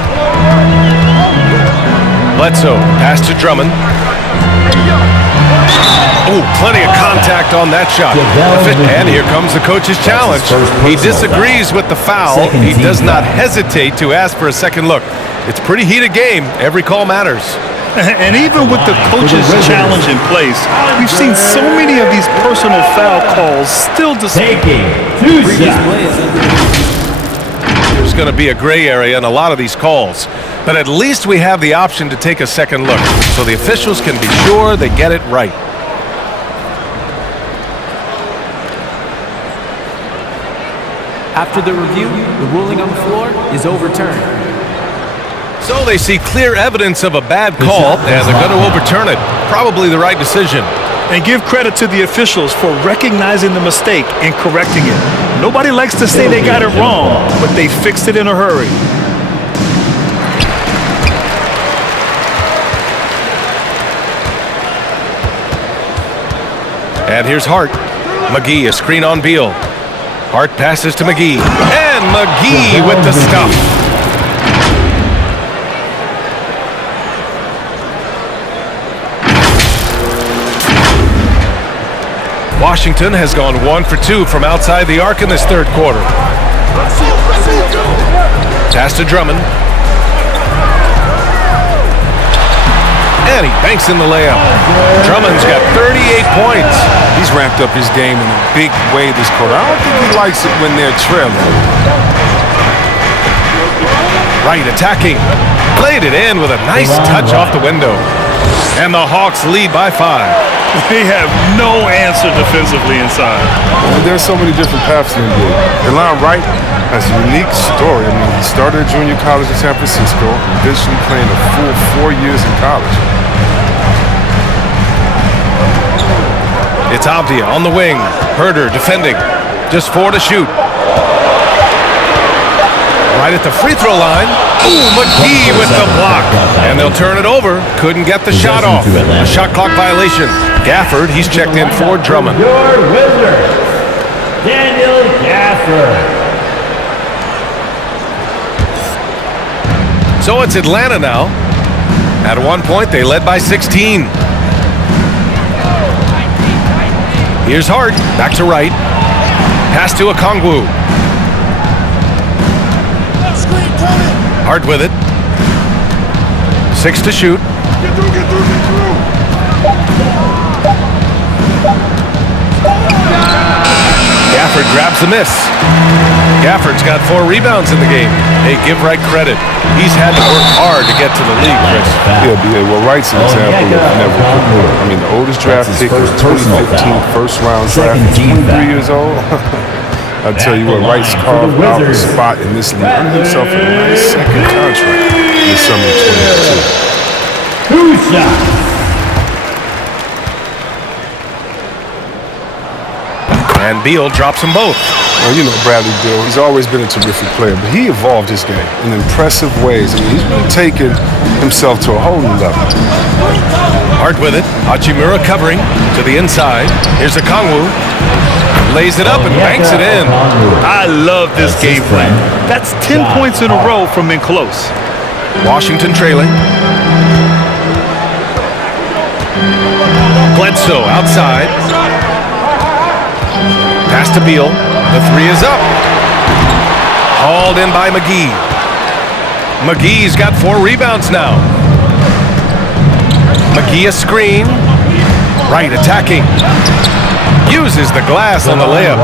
Bledsoe, pass to Drummond. Oh, plenty of contact on that shot. And here comes the coach's challenge. He disagrees with the foul. He does not hesitate to ask for a second look. It's a pretty heated game. Every call matters. And even with the coach's challenge in place, we've seen so many of these personal foul calls still taking 2 shots. There's going to be a gray area in a lot of these calls, but at least we have the option to take a second look, so the officials can be sure they get it right. After the review, the ruling on the floor is overturned. So they see clear evidence of a bad call, and they're going to overturn it. Probably the right decision. And give credit to the officials for recognizing the mistake and correcting it. Nobody likes to say they got it wrong, but they fixed it in a hurry. And here's Hart. McGee, a screen on Beal. Hart passes to McGee. And McGee with the stuff. Washington has gone 1 for 2 from outside the arc in this third quarter. Pass to Drummond. And he banks in the layup. Drummond's got 38 points. He's ramped up his game in a big way this quarter. I don't think he likes it when they're trailing. Wright attacking. Played it in with a nice touch off the window. And the Hawks lead by 5. They have no answer defensively inside. And there's so many different paths in the NBA. Delon Wright has a unique story. I mean, he started at junior college in San Francisco, eventually playing a full 4 years in college. It's Avdia on the wing. Herder defending. Just 4 to shoot. Right at the free throw line. Ooh, McGee with the block. And they'll turn it over. Couldn't get the shot off. A shot clock violation. Gafford, he's checked in for Drummond. Your Wizards, Daniel Gafford. So it's Atlanta now. At one point, they led by 16. Here's Hart. Back to Wright. Pass to Okongwu. Hart with it. 6 to shoot. Get through. Gafford grabs the miss. Gafford's got 4 rebounds in the game. Hey, give Wright credit. He's had to work hard to get to the league, Chris. Yeah, well, Wright's an example of never quit. I mean, the oldest draft pick was 2015 first round draft, 23 years old. I'll tell you what, Wright's carved out a spot in this league. Earned himself a nice second contract in the summer of 2022. 2 shots. And Beal drops them both. Well, you know Bradley Beal, he's always been a terrific player, but he evolved his game in impressive ways. I mean, he's really taken himself to a whole new level. Hart with it. Hachimura covering to the inside. Here's Okongwu. Lays it up and banks it in. I love this game plan. That's 10 points in a row from in close. Washington trailing. Bledsoe outside. Pass to Beal. The 3 is up. Hauled in by McGee. McGee's got 4 rebounds now. McGee a screen. Wright attacking. Uses the glass on the layup.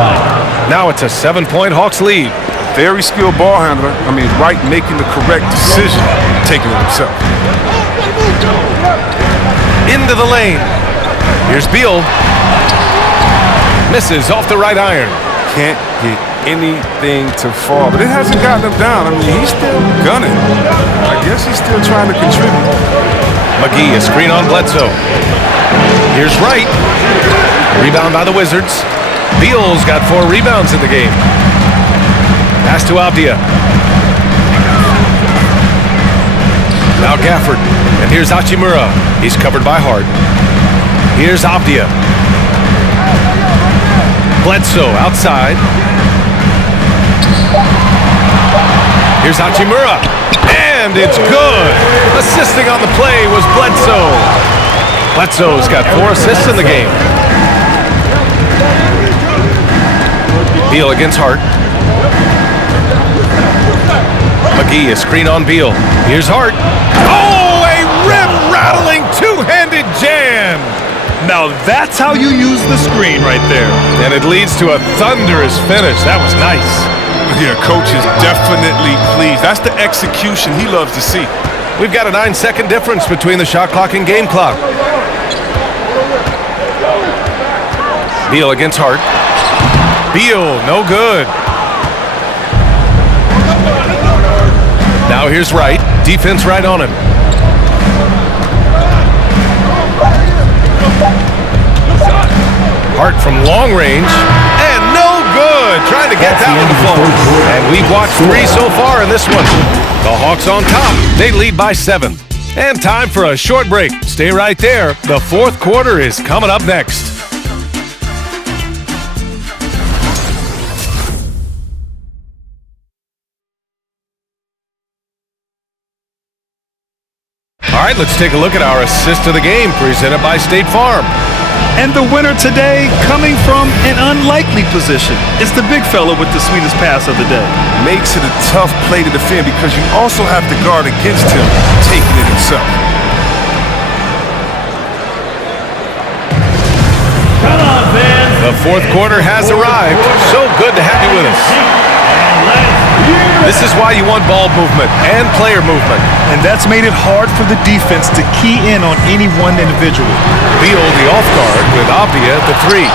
Now it's a 7-point Hawks lead. Very skilled ball handler. I mean, Wright making the correct decision, taking it himself. Into the lane. Here's Beal. Misses off the right iron. Can't get anything to fall, but it hasn't gotten him down. I mean, he's still gunning. I guess he's still trying to contribute. McGee, a screen on Bledsoe. Here's Wright. Rebound by the Wizards. Beal's got 4 rebounds in the game. Pass to Avdia. Now Gafford. And here's Hachimura. He's covered by Hart. Here's Avdia. Bledsoe outside. Here's Hachimura. And it's good. Assisting on the play was Bledsoe. Bledsoe's got 4 assists in the game. Beal against Hart. McGee, a screen on Beal. Here's Hart. Oh, a rim-rattling two-handed jam. Now that's how you use the screen right there. And it leads to a thunderous finish. That was nice. Yeah, coach is definitely pleased. That's the execution he loves to see. We've got a 9-second difference between the shot clock and game clock. Beal against Hart. Beal, no good. Now here's Wright. Defense right on him. Hart from long range. And no good. Trying to get that one to fall. And we've watched 3 so far in this one. The Hawks on top. They lead by 7. And time for a short break. Stay right there. The 4th quarter is coming up next. All right, let's take a look at our assist of the game presented by State Farm. And the winner today coming from an unlikely position. It's the big fella with the sweetest pass of the day. Makes it a tough play to defend because you also have to guard against him taking it himself. Come on, fans. The fourth quarter has arrived. So good to have you with us. This is why you want ball movement and player movement. And that's made it hard for the defense to key in on any one individual. Beal the off guard with Avdia at the 3.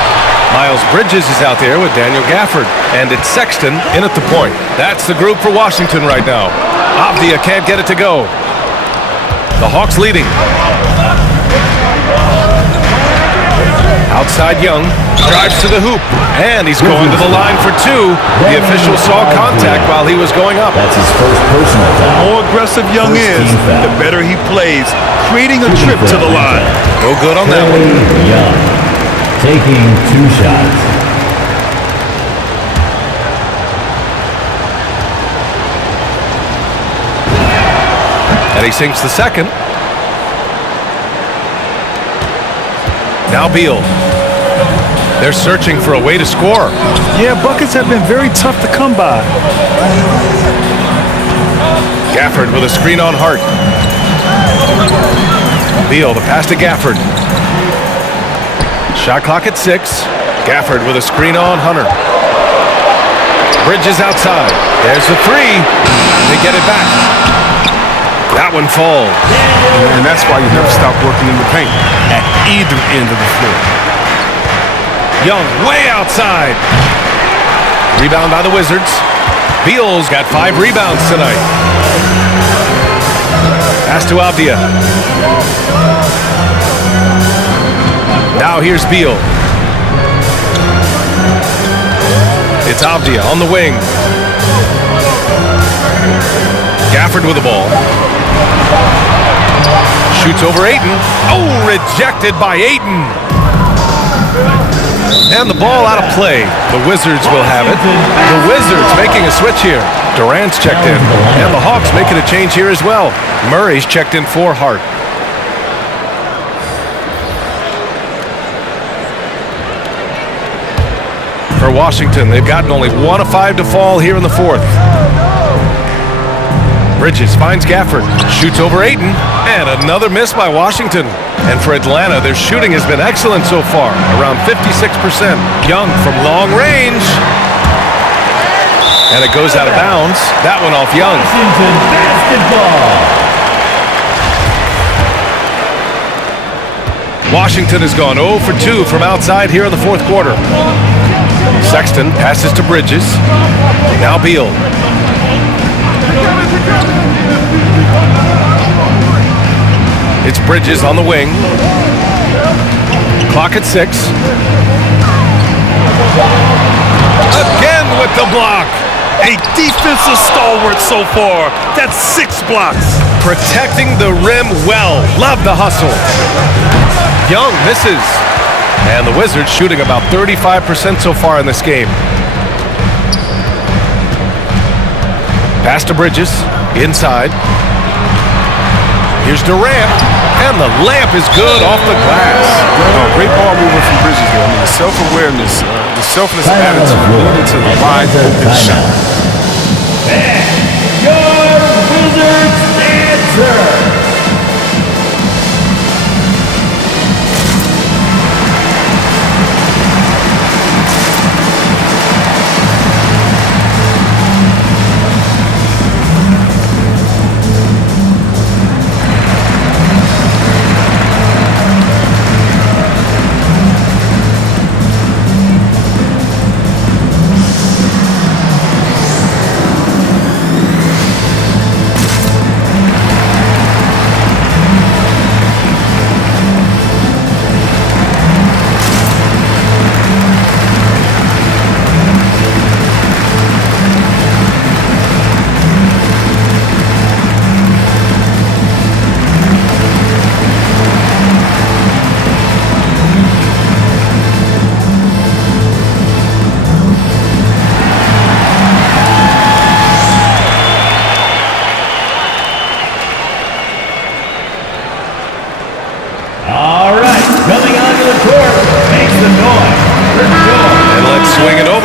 Miles Bridges is out there with Daniel Gafford. And it's Sexton in at the point. That's the group for Washington right now. Avdia can't get it to go. The Hawks leading. Outside Young, drives to the hoop, and he's going to the line for 2. The official saw contact while he was going up. That's his first personal foul. The more aggressive Young is, the better he plays, creating a trip to the line. No good on that one. Young, taking 2 shots. And he sinks the second. Now Beal. They're searching for a way to score. Yeah, buckets have been very tough to come by. Gafford with a screen on Hart. Beal, the pass to Gafford. Shot clock at 6. Gafford with a screen on Hunter. Bridges outside. There's the 3. They get it back. That one falls. And that's why you never stop working in the paint at either end of the floor. Young way outside. Rebound by the Wizards. Beal's got 5 rebounds tonight. Pass to Avdia. Now here's Beal. It's Avdia on the wing. Gafford with the ball. Shoots over Ayton. Oh, rejected by Ayton. And the ball out of play. The Wizards will have it. The Wizards making a switch here. Durant's checked in. And the Hawks making a change here as well. Murray's checked in for Hart. For Washington, they've gotten only 1 of 5 to fall here in the 4th. Bridges finds Gafford, shoots over Ayton, and another miss by Washington. And for Atlanta, their shooting has been excellent so far, around 56%. Young from long range. And it goes out of bounds. That one off Young. Washington basketball. Washington has gone 0 for 2 from outside here in the 4th quarter. Sexton passes to Bridges. Now Beal. It's Bridges on the wing. Clock at 6. Again with the block. A defensive stalwart so far. That's 6 blocks. Protecting the rim well. Love the hustle. Young misses. And the Wizards shooting about 35% so far in this game. Pass to Bridges. Inside. Here's Durant. And the layup is good off the glass. Great ball movement from Bridges there. I mean, the self-awareness, the selfless attitude leading to the wide open shot. Your Wizards answer.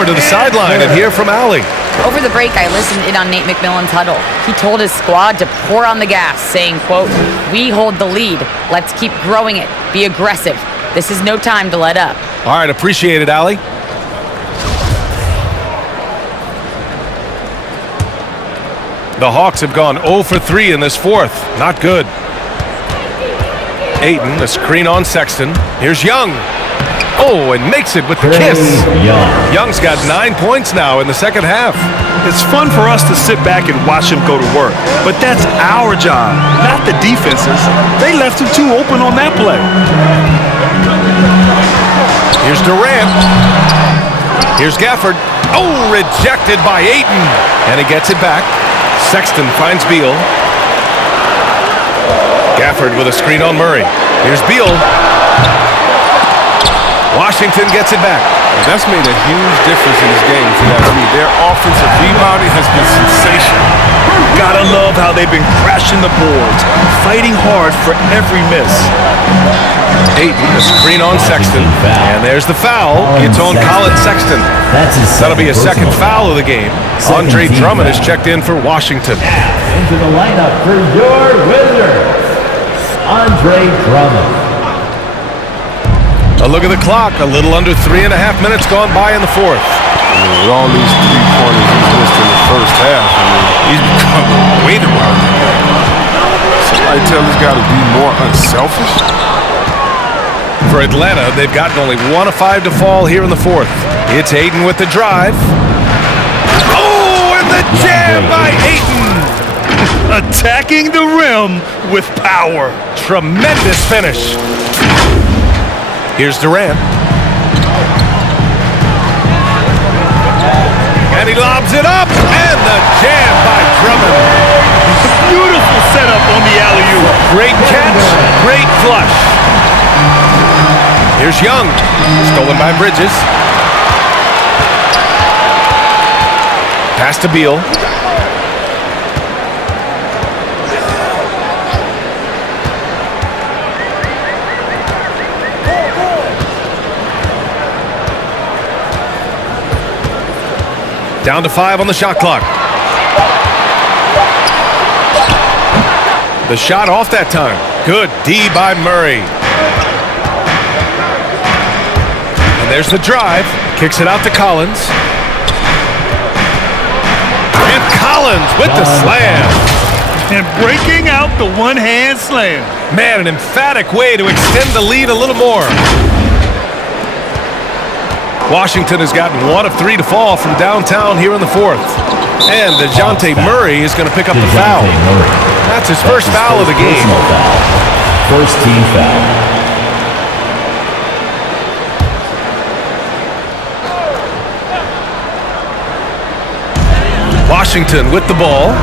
over to the sideline and hear from Allie. Over the break, I listened in on Nate McMillan's huddle. He told his squad to pour on the gas, saying, quote, "We hold the lead. Let's keep growing it. Be aggressive. This is no time to let up." All right, appreciate it, Allie. The Hawks have gone 0 for 3 in this fourth. Not good. Ayton, a screen on Sexton. Here's Young. Oh, and makes it with the kiss. Young's got 9 points now in the second half. It's fun for us to sit back and watch him go to work, but that's our job, not the defense's. They left him too open on that play. Here's Durant. Here's Gafford. Oh, rejected by Ayton. And he gets it back. Sexton finds Beal. Gafford with a screen on Murray. Here's Beal. Washington gets it back. That's made a huge difference in this game, if you ask me. Their offensive rebounding has been sensational. Gotta love how they've been crashing the boards, fighting hard for every miss. Ayton, a screen on Sexton. And there's the foul. It's on Colin Sexton. That'll be a second foul of the game. Andre Drummond is checked in for Washington. Into the lineup for your Wizards, Andre Drummond. A look at the clock. A little under 3.5 minutes gone by in the fourth. With all these three-pointers he's missed in the first half, he's become a weight around the guy. Somebody tell this guy to be more unselfish. For Atlanta, they've gotten only 1 of 5 to fall here in the fourth. It's Ayton with the drive. Oh, and the jam by Ayton! Attacking the rim with power. Tremendous finish. Here's Durant. And he lobs it up, and the jam by Drummond. Beautiful setup on the alley-oop. Great catch, great flush. Here's Young, stolen by Bridges. Pass to Beal. Down to 5 on the shot clock. The shot off that time. Good D by Murray. And there's the drive. Kicks it out to Collins. And Collins with the slam. And breaking out the one-hand slam. Man, an emphatic way to extend the lead a little more. Washington has gotten 1 of 3 to fall from downtown here in the fourth. And DeJounte Murray is going to pick up the foul. That's his first foul of the game. First team foul. Washington with the ball.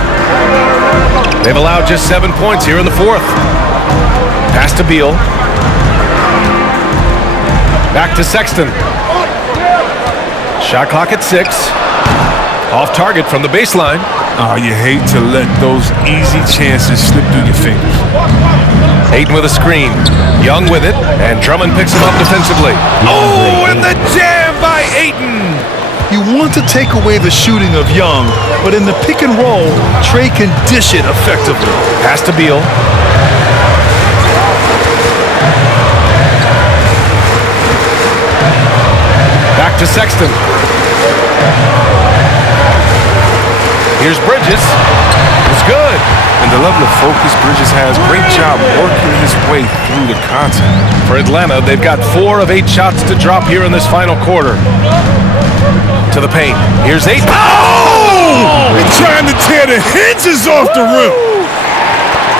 They've allowed just 7 points here in the fourth. Pass to Beal. Back to Sexton. Shot clock at 6. Off target from the baseline. Oh, you hate to let those easy chances slip through your fingers. Ayton with a screen. Young with it, and Drummond picks him up defensively. Oh, and the jam by Ayton! You want to take away the shooting of Young, but in the pick and roll, Trey can dish it effectively. Pass to Beal. Back to Sexton. Here's Bridges. It's good. And the level of focus Bridges has, great job working his way through the contact. For Atlanta, they've got 4 of 8 shots to drop here in this final quarter. To the paint. Here's Ayton. Oh! He's trying to tear the hinges off the rim.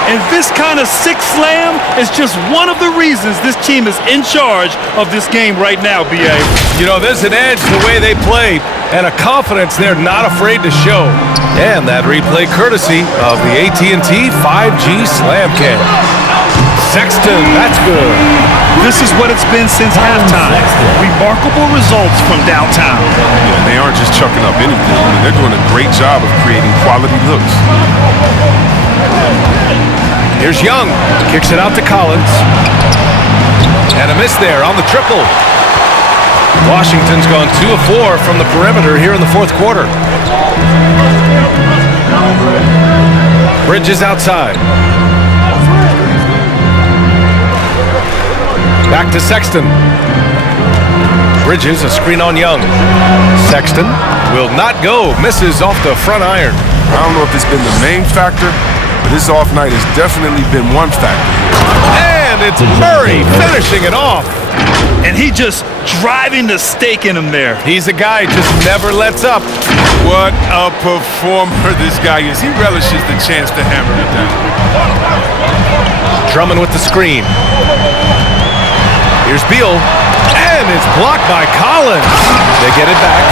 And this kind of sick slam is just one of the reasons this team is in charge of this game right now, B.A. You know, there's an edge the way they play and a confidence they're not afraid to show. And that replay courtesy of the AT&T 5G Slam Cam. Sexton, that's good. This is what it's been since halftime. Remarkable results from downtown. Yeah, and they aren't just chucking up anything. I mean, they're doing a great job of creating quality looks. Here's Young. Kicks it out to Collins. And a miss there on the triple. Washington's gone 2 of 4 from the perimeter here in the fourth quarter. Bridges outside. Back to Sexton. Bridges, a screen on Young. Sexton will not go. Misses off the front iron. I don't know if it's been the main factor, but this off night has definitely been one factor. And it's Murray finishing it off. And he just driving the stake in him there. He's a guy who just never lets up. What a performer this guy is. He relishes the chance to hammer it down. Drummond with the screen. Here's Beal. And it's blocked by Collins. They get it back.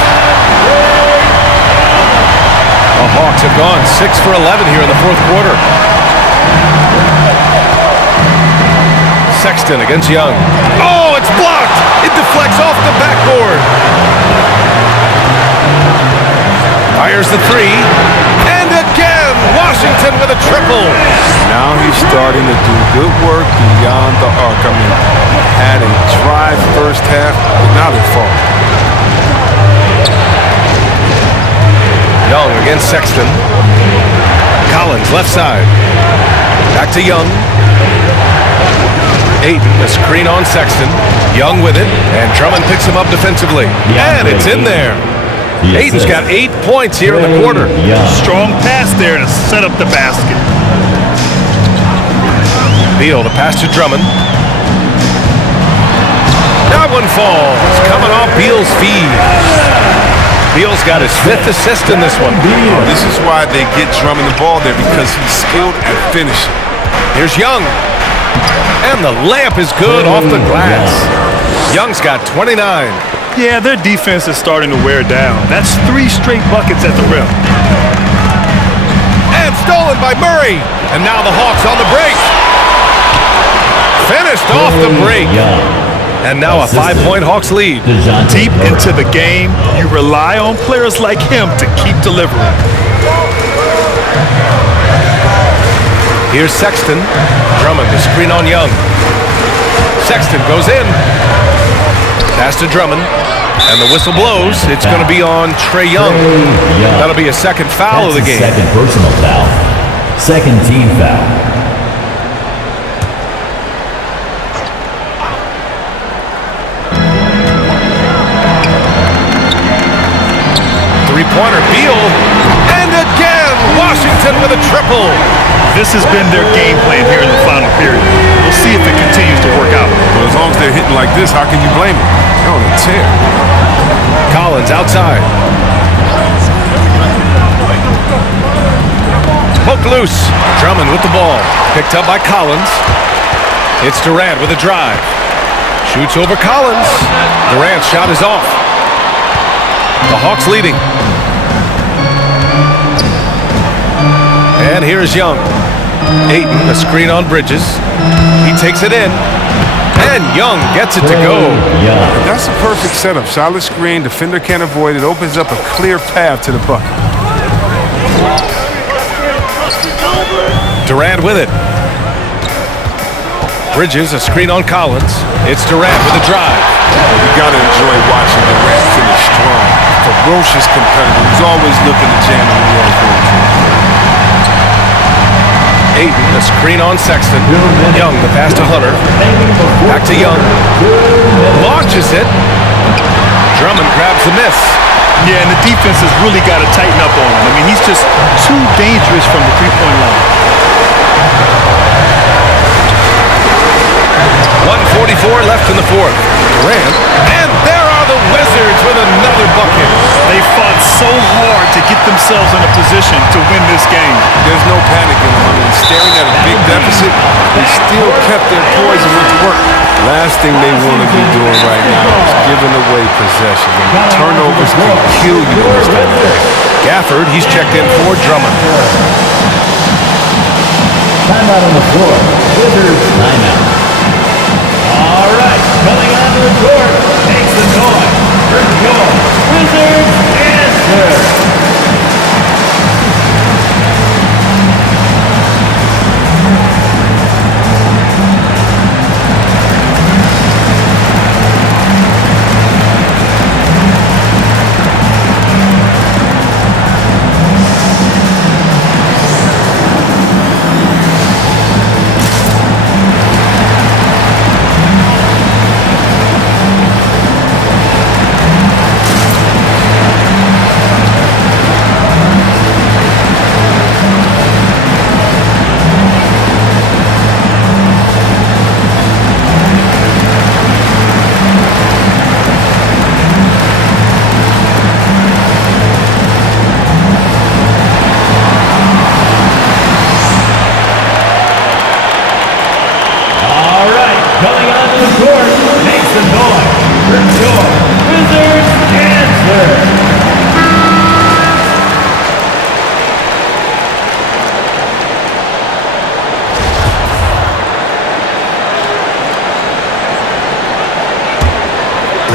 The Hawks have gone 6 for 11 here in the fourth quarter. Sexton against Young. Oh, it's blocked! It deflects off the backboard. Fires the three. And again, Washington with a triple. Now he's starting to do good work beyond the arc. I mean, had a drive first half, but now they're falling. Young against Sexton. Collins left side. Back to Young. Ayton, a screen on Sexton. Young with it, and Drummond picks him up defensively. And it's in there. Ayton's got 8 points here in the quarter. Strong pass there to set up the basket. Beal, the pass to Drummond. That one falls, coming off Beal's feed. Beal's got his 5th assist in this one. Oh, this is why they get Drummond the ball there, because he's skilled at finishing. Here's Young. And the layup is good off the glass. Young's got 29. Yeah, their defense is starting to wear down. That's 3 straight buckets at the rim. And stolen by Murray. And now the Hawks on the break. Finished off the break. And now a 5-point Hawks lead. Deep into the game, you rely on players like him to keep delivering. Here's Sexton. Drummond, the screen on Young. Sexton goes in. Pass to Drummond. And the whistle blows. It's going to be on Trae Young. That'll be a second foul of the game. Second personal foul. Second team foul. Three-pointer, Beal. And again, Washington with a triple. This has been their game plan here in the final period. We'll see if it continues to work out. Well, as long as they're hitting like this, how can you blame them? They're on a tear. Collins outside. Poked loose. Drummond with the ball. Picked up by Collins. It's Durant with a drive. Shoots over Collins. Durant's shot is off. The Hawks leading. And here is Young. Ayton, a screen on Bridges. He takes it in. And Young gets it to go. That's a perfect setup. Solid screen. Defender can't avoid it. Opens up a clear path to the bucket. Durant with it. Bridges, a screen on Collins. It's Durant with a drive. You got to enjoy watching Durant finish strong. Ferocious competitor. He's always looking to jam when he has room to. Ayton, a screen on Sexton. Young, the pass to Hunter. Back to Young. Launches it. Drummond grabs the miss. Yeah, and the defense has really got to tighten up on him. I mean, he's just too dangerous from the three-point line. 1:44 left in the fourth. Durant. And there are the Wizards with another bucket. They fought so hard to get themselves in a position to win this game. There's no panic in them. I mean, staring at a big deficit, they still kept their poise and went to work. Last thing they want to be doing right now is giving away possession. And turnovers can kill you in this type of game. Gafford, he's checked in for Drummond. Timeout on the floor. Wizards timeout. All right, coming onto the court, makes the noise for your Wizards answer.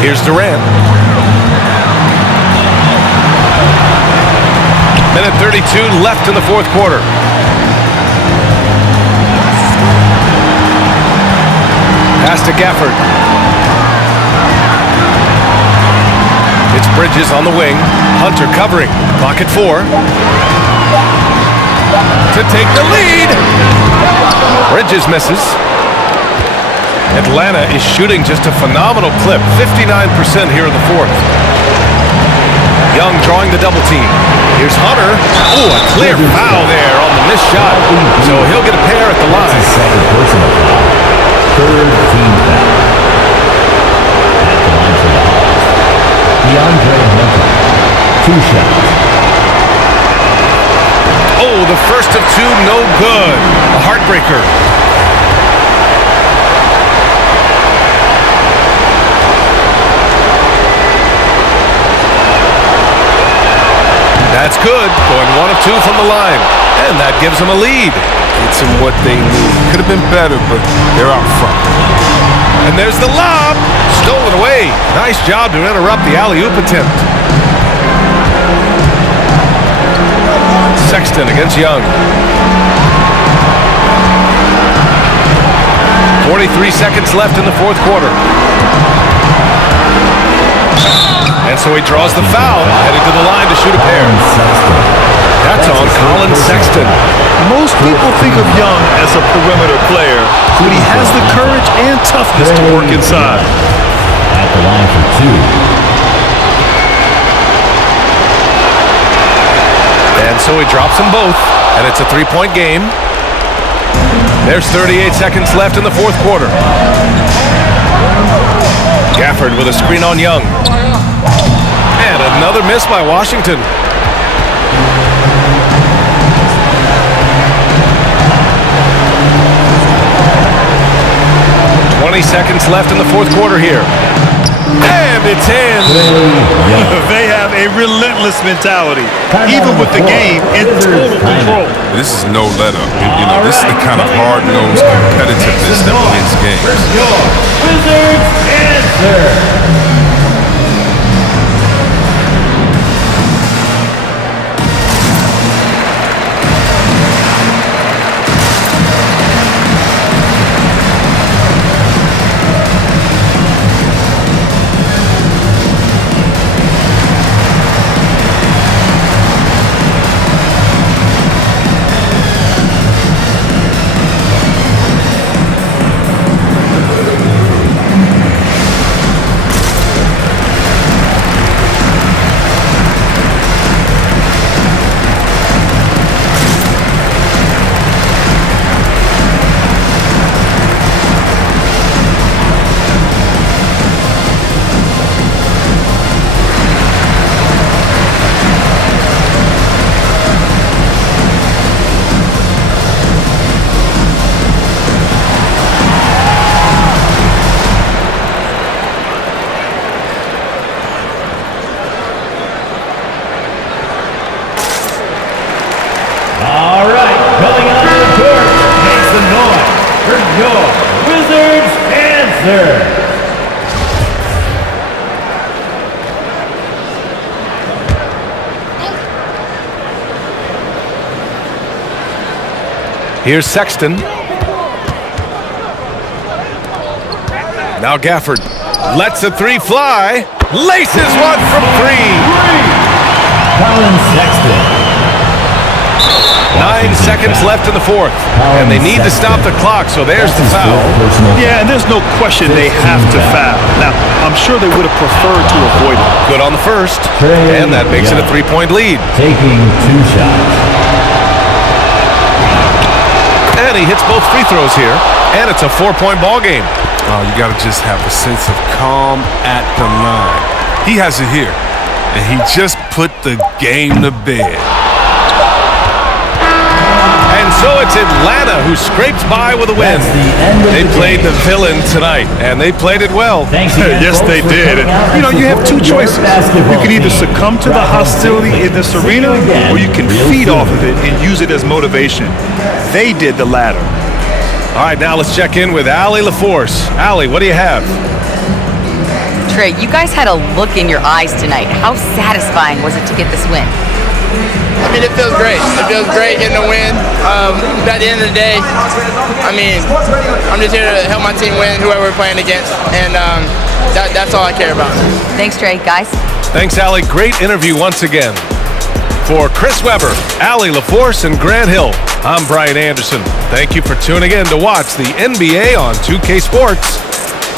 Here's Durant. Minute 32 left in the fourth quarter. Pass to Gafford. It's Bridges on the wing. Hunter covering. Clock at 4. To take the lead. Bridges misses. Atlanta is shooting just a phenomenal clip. 59% here in the fourth. Young drawing the double team. Here's Hunter. Oh, a clear foul there on the missed shot. So he'll get a pair at the line. Second personal foul. Third team foul. At the line for the Hawks, DeAndre Hunter. 2 shots. Oh, the first of 2, no good. A heartbreaker. That's good. Going 1 of 2 from the line. And that gives them a lead. It's them what they need. Could have been better, but they're out front. And there's the lob. Stolen away. Nice job to interrupt the alley-oop attempt. Sexton against Young. 43 seconds left in the fourth quarter. And so he draws the foul, heading to the line to shoot a pair. That's on Colin Sexton. Most people think of Young as a perimeter player, but he has the courage and toughness to work inside. At the line for 2. And so he drops them both, and it's a 3-point game. There's 38 seconds left in the fourth quarter. Gafford with a screen on Young. And another miss by Washington. Seconds left in the fourth quarter here. And it's in. They have a relentless mentality, even with the game in total control. This is no let up. You know, this is the kind of hard-nosed competitiveness that wins games. Wizards answer. Here's Sexton. Now Gafford lets a 3 fly. Laces one from 3. Colin Sexton. 9 seconds left in the fourth. And they need to stop the clock, so there's the foul. Yeah, and there's no question they have to foul. Now, I'm sure they would have preferred to avoid it. Good on the first. And that makes it a 3-point lead. Taking 2 shots. And he hits both free throws here. And it's a 4-point ball game. Oh, you got to just have a sense of calm at the line. He has it here. And he just put the game to bed. And so it's Atlanta who scrapes by with a win. They played the villain tonight, and they played it well. Yes, they did. And, you know, you have 2 choices. You can either succumb to the hostility in this arena, or you can feed off of it and use it as motivation. They did the latter. All right, now let's check in with Allie LaForce. Allie, what do you have? Trey, you guys had a look in your eyes tonight. How satisfying was it to get this win? I mean, it feels great. It feels great getting a win. At the end of the day, I mean, I'm just here to help my team win, whoever we're playing against, and that's all I care about. Thanks, Trey. Guys? Thanks, Allie. Great interview once again. For Chris Webber, Allie LaForce, and Grant Hill, I'm Brian Anderson. Thank you for tuning in to watch the NBA on 2K Sports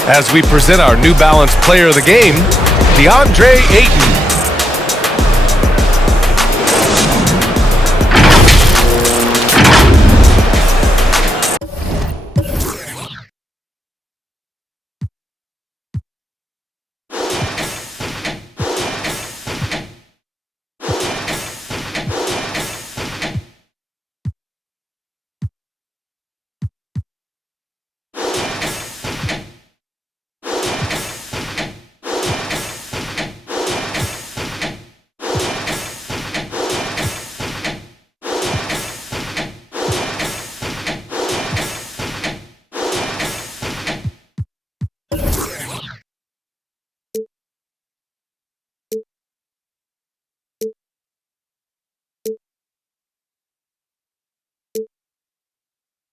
as we present our New Balance Player of the Game, DeAndre Ayton.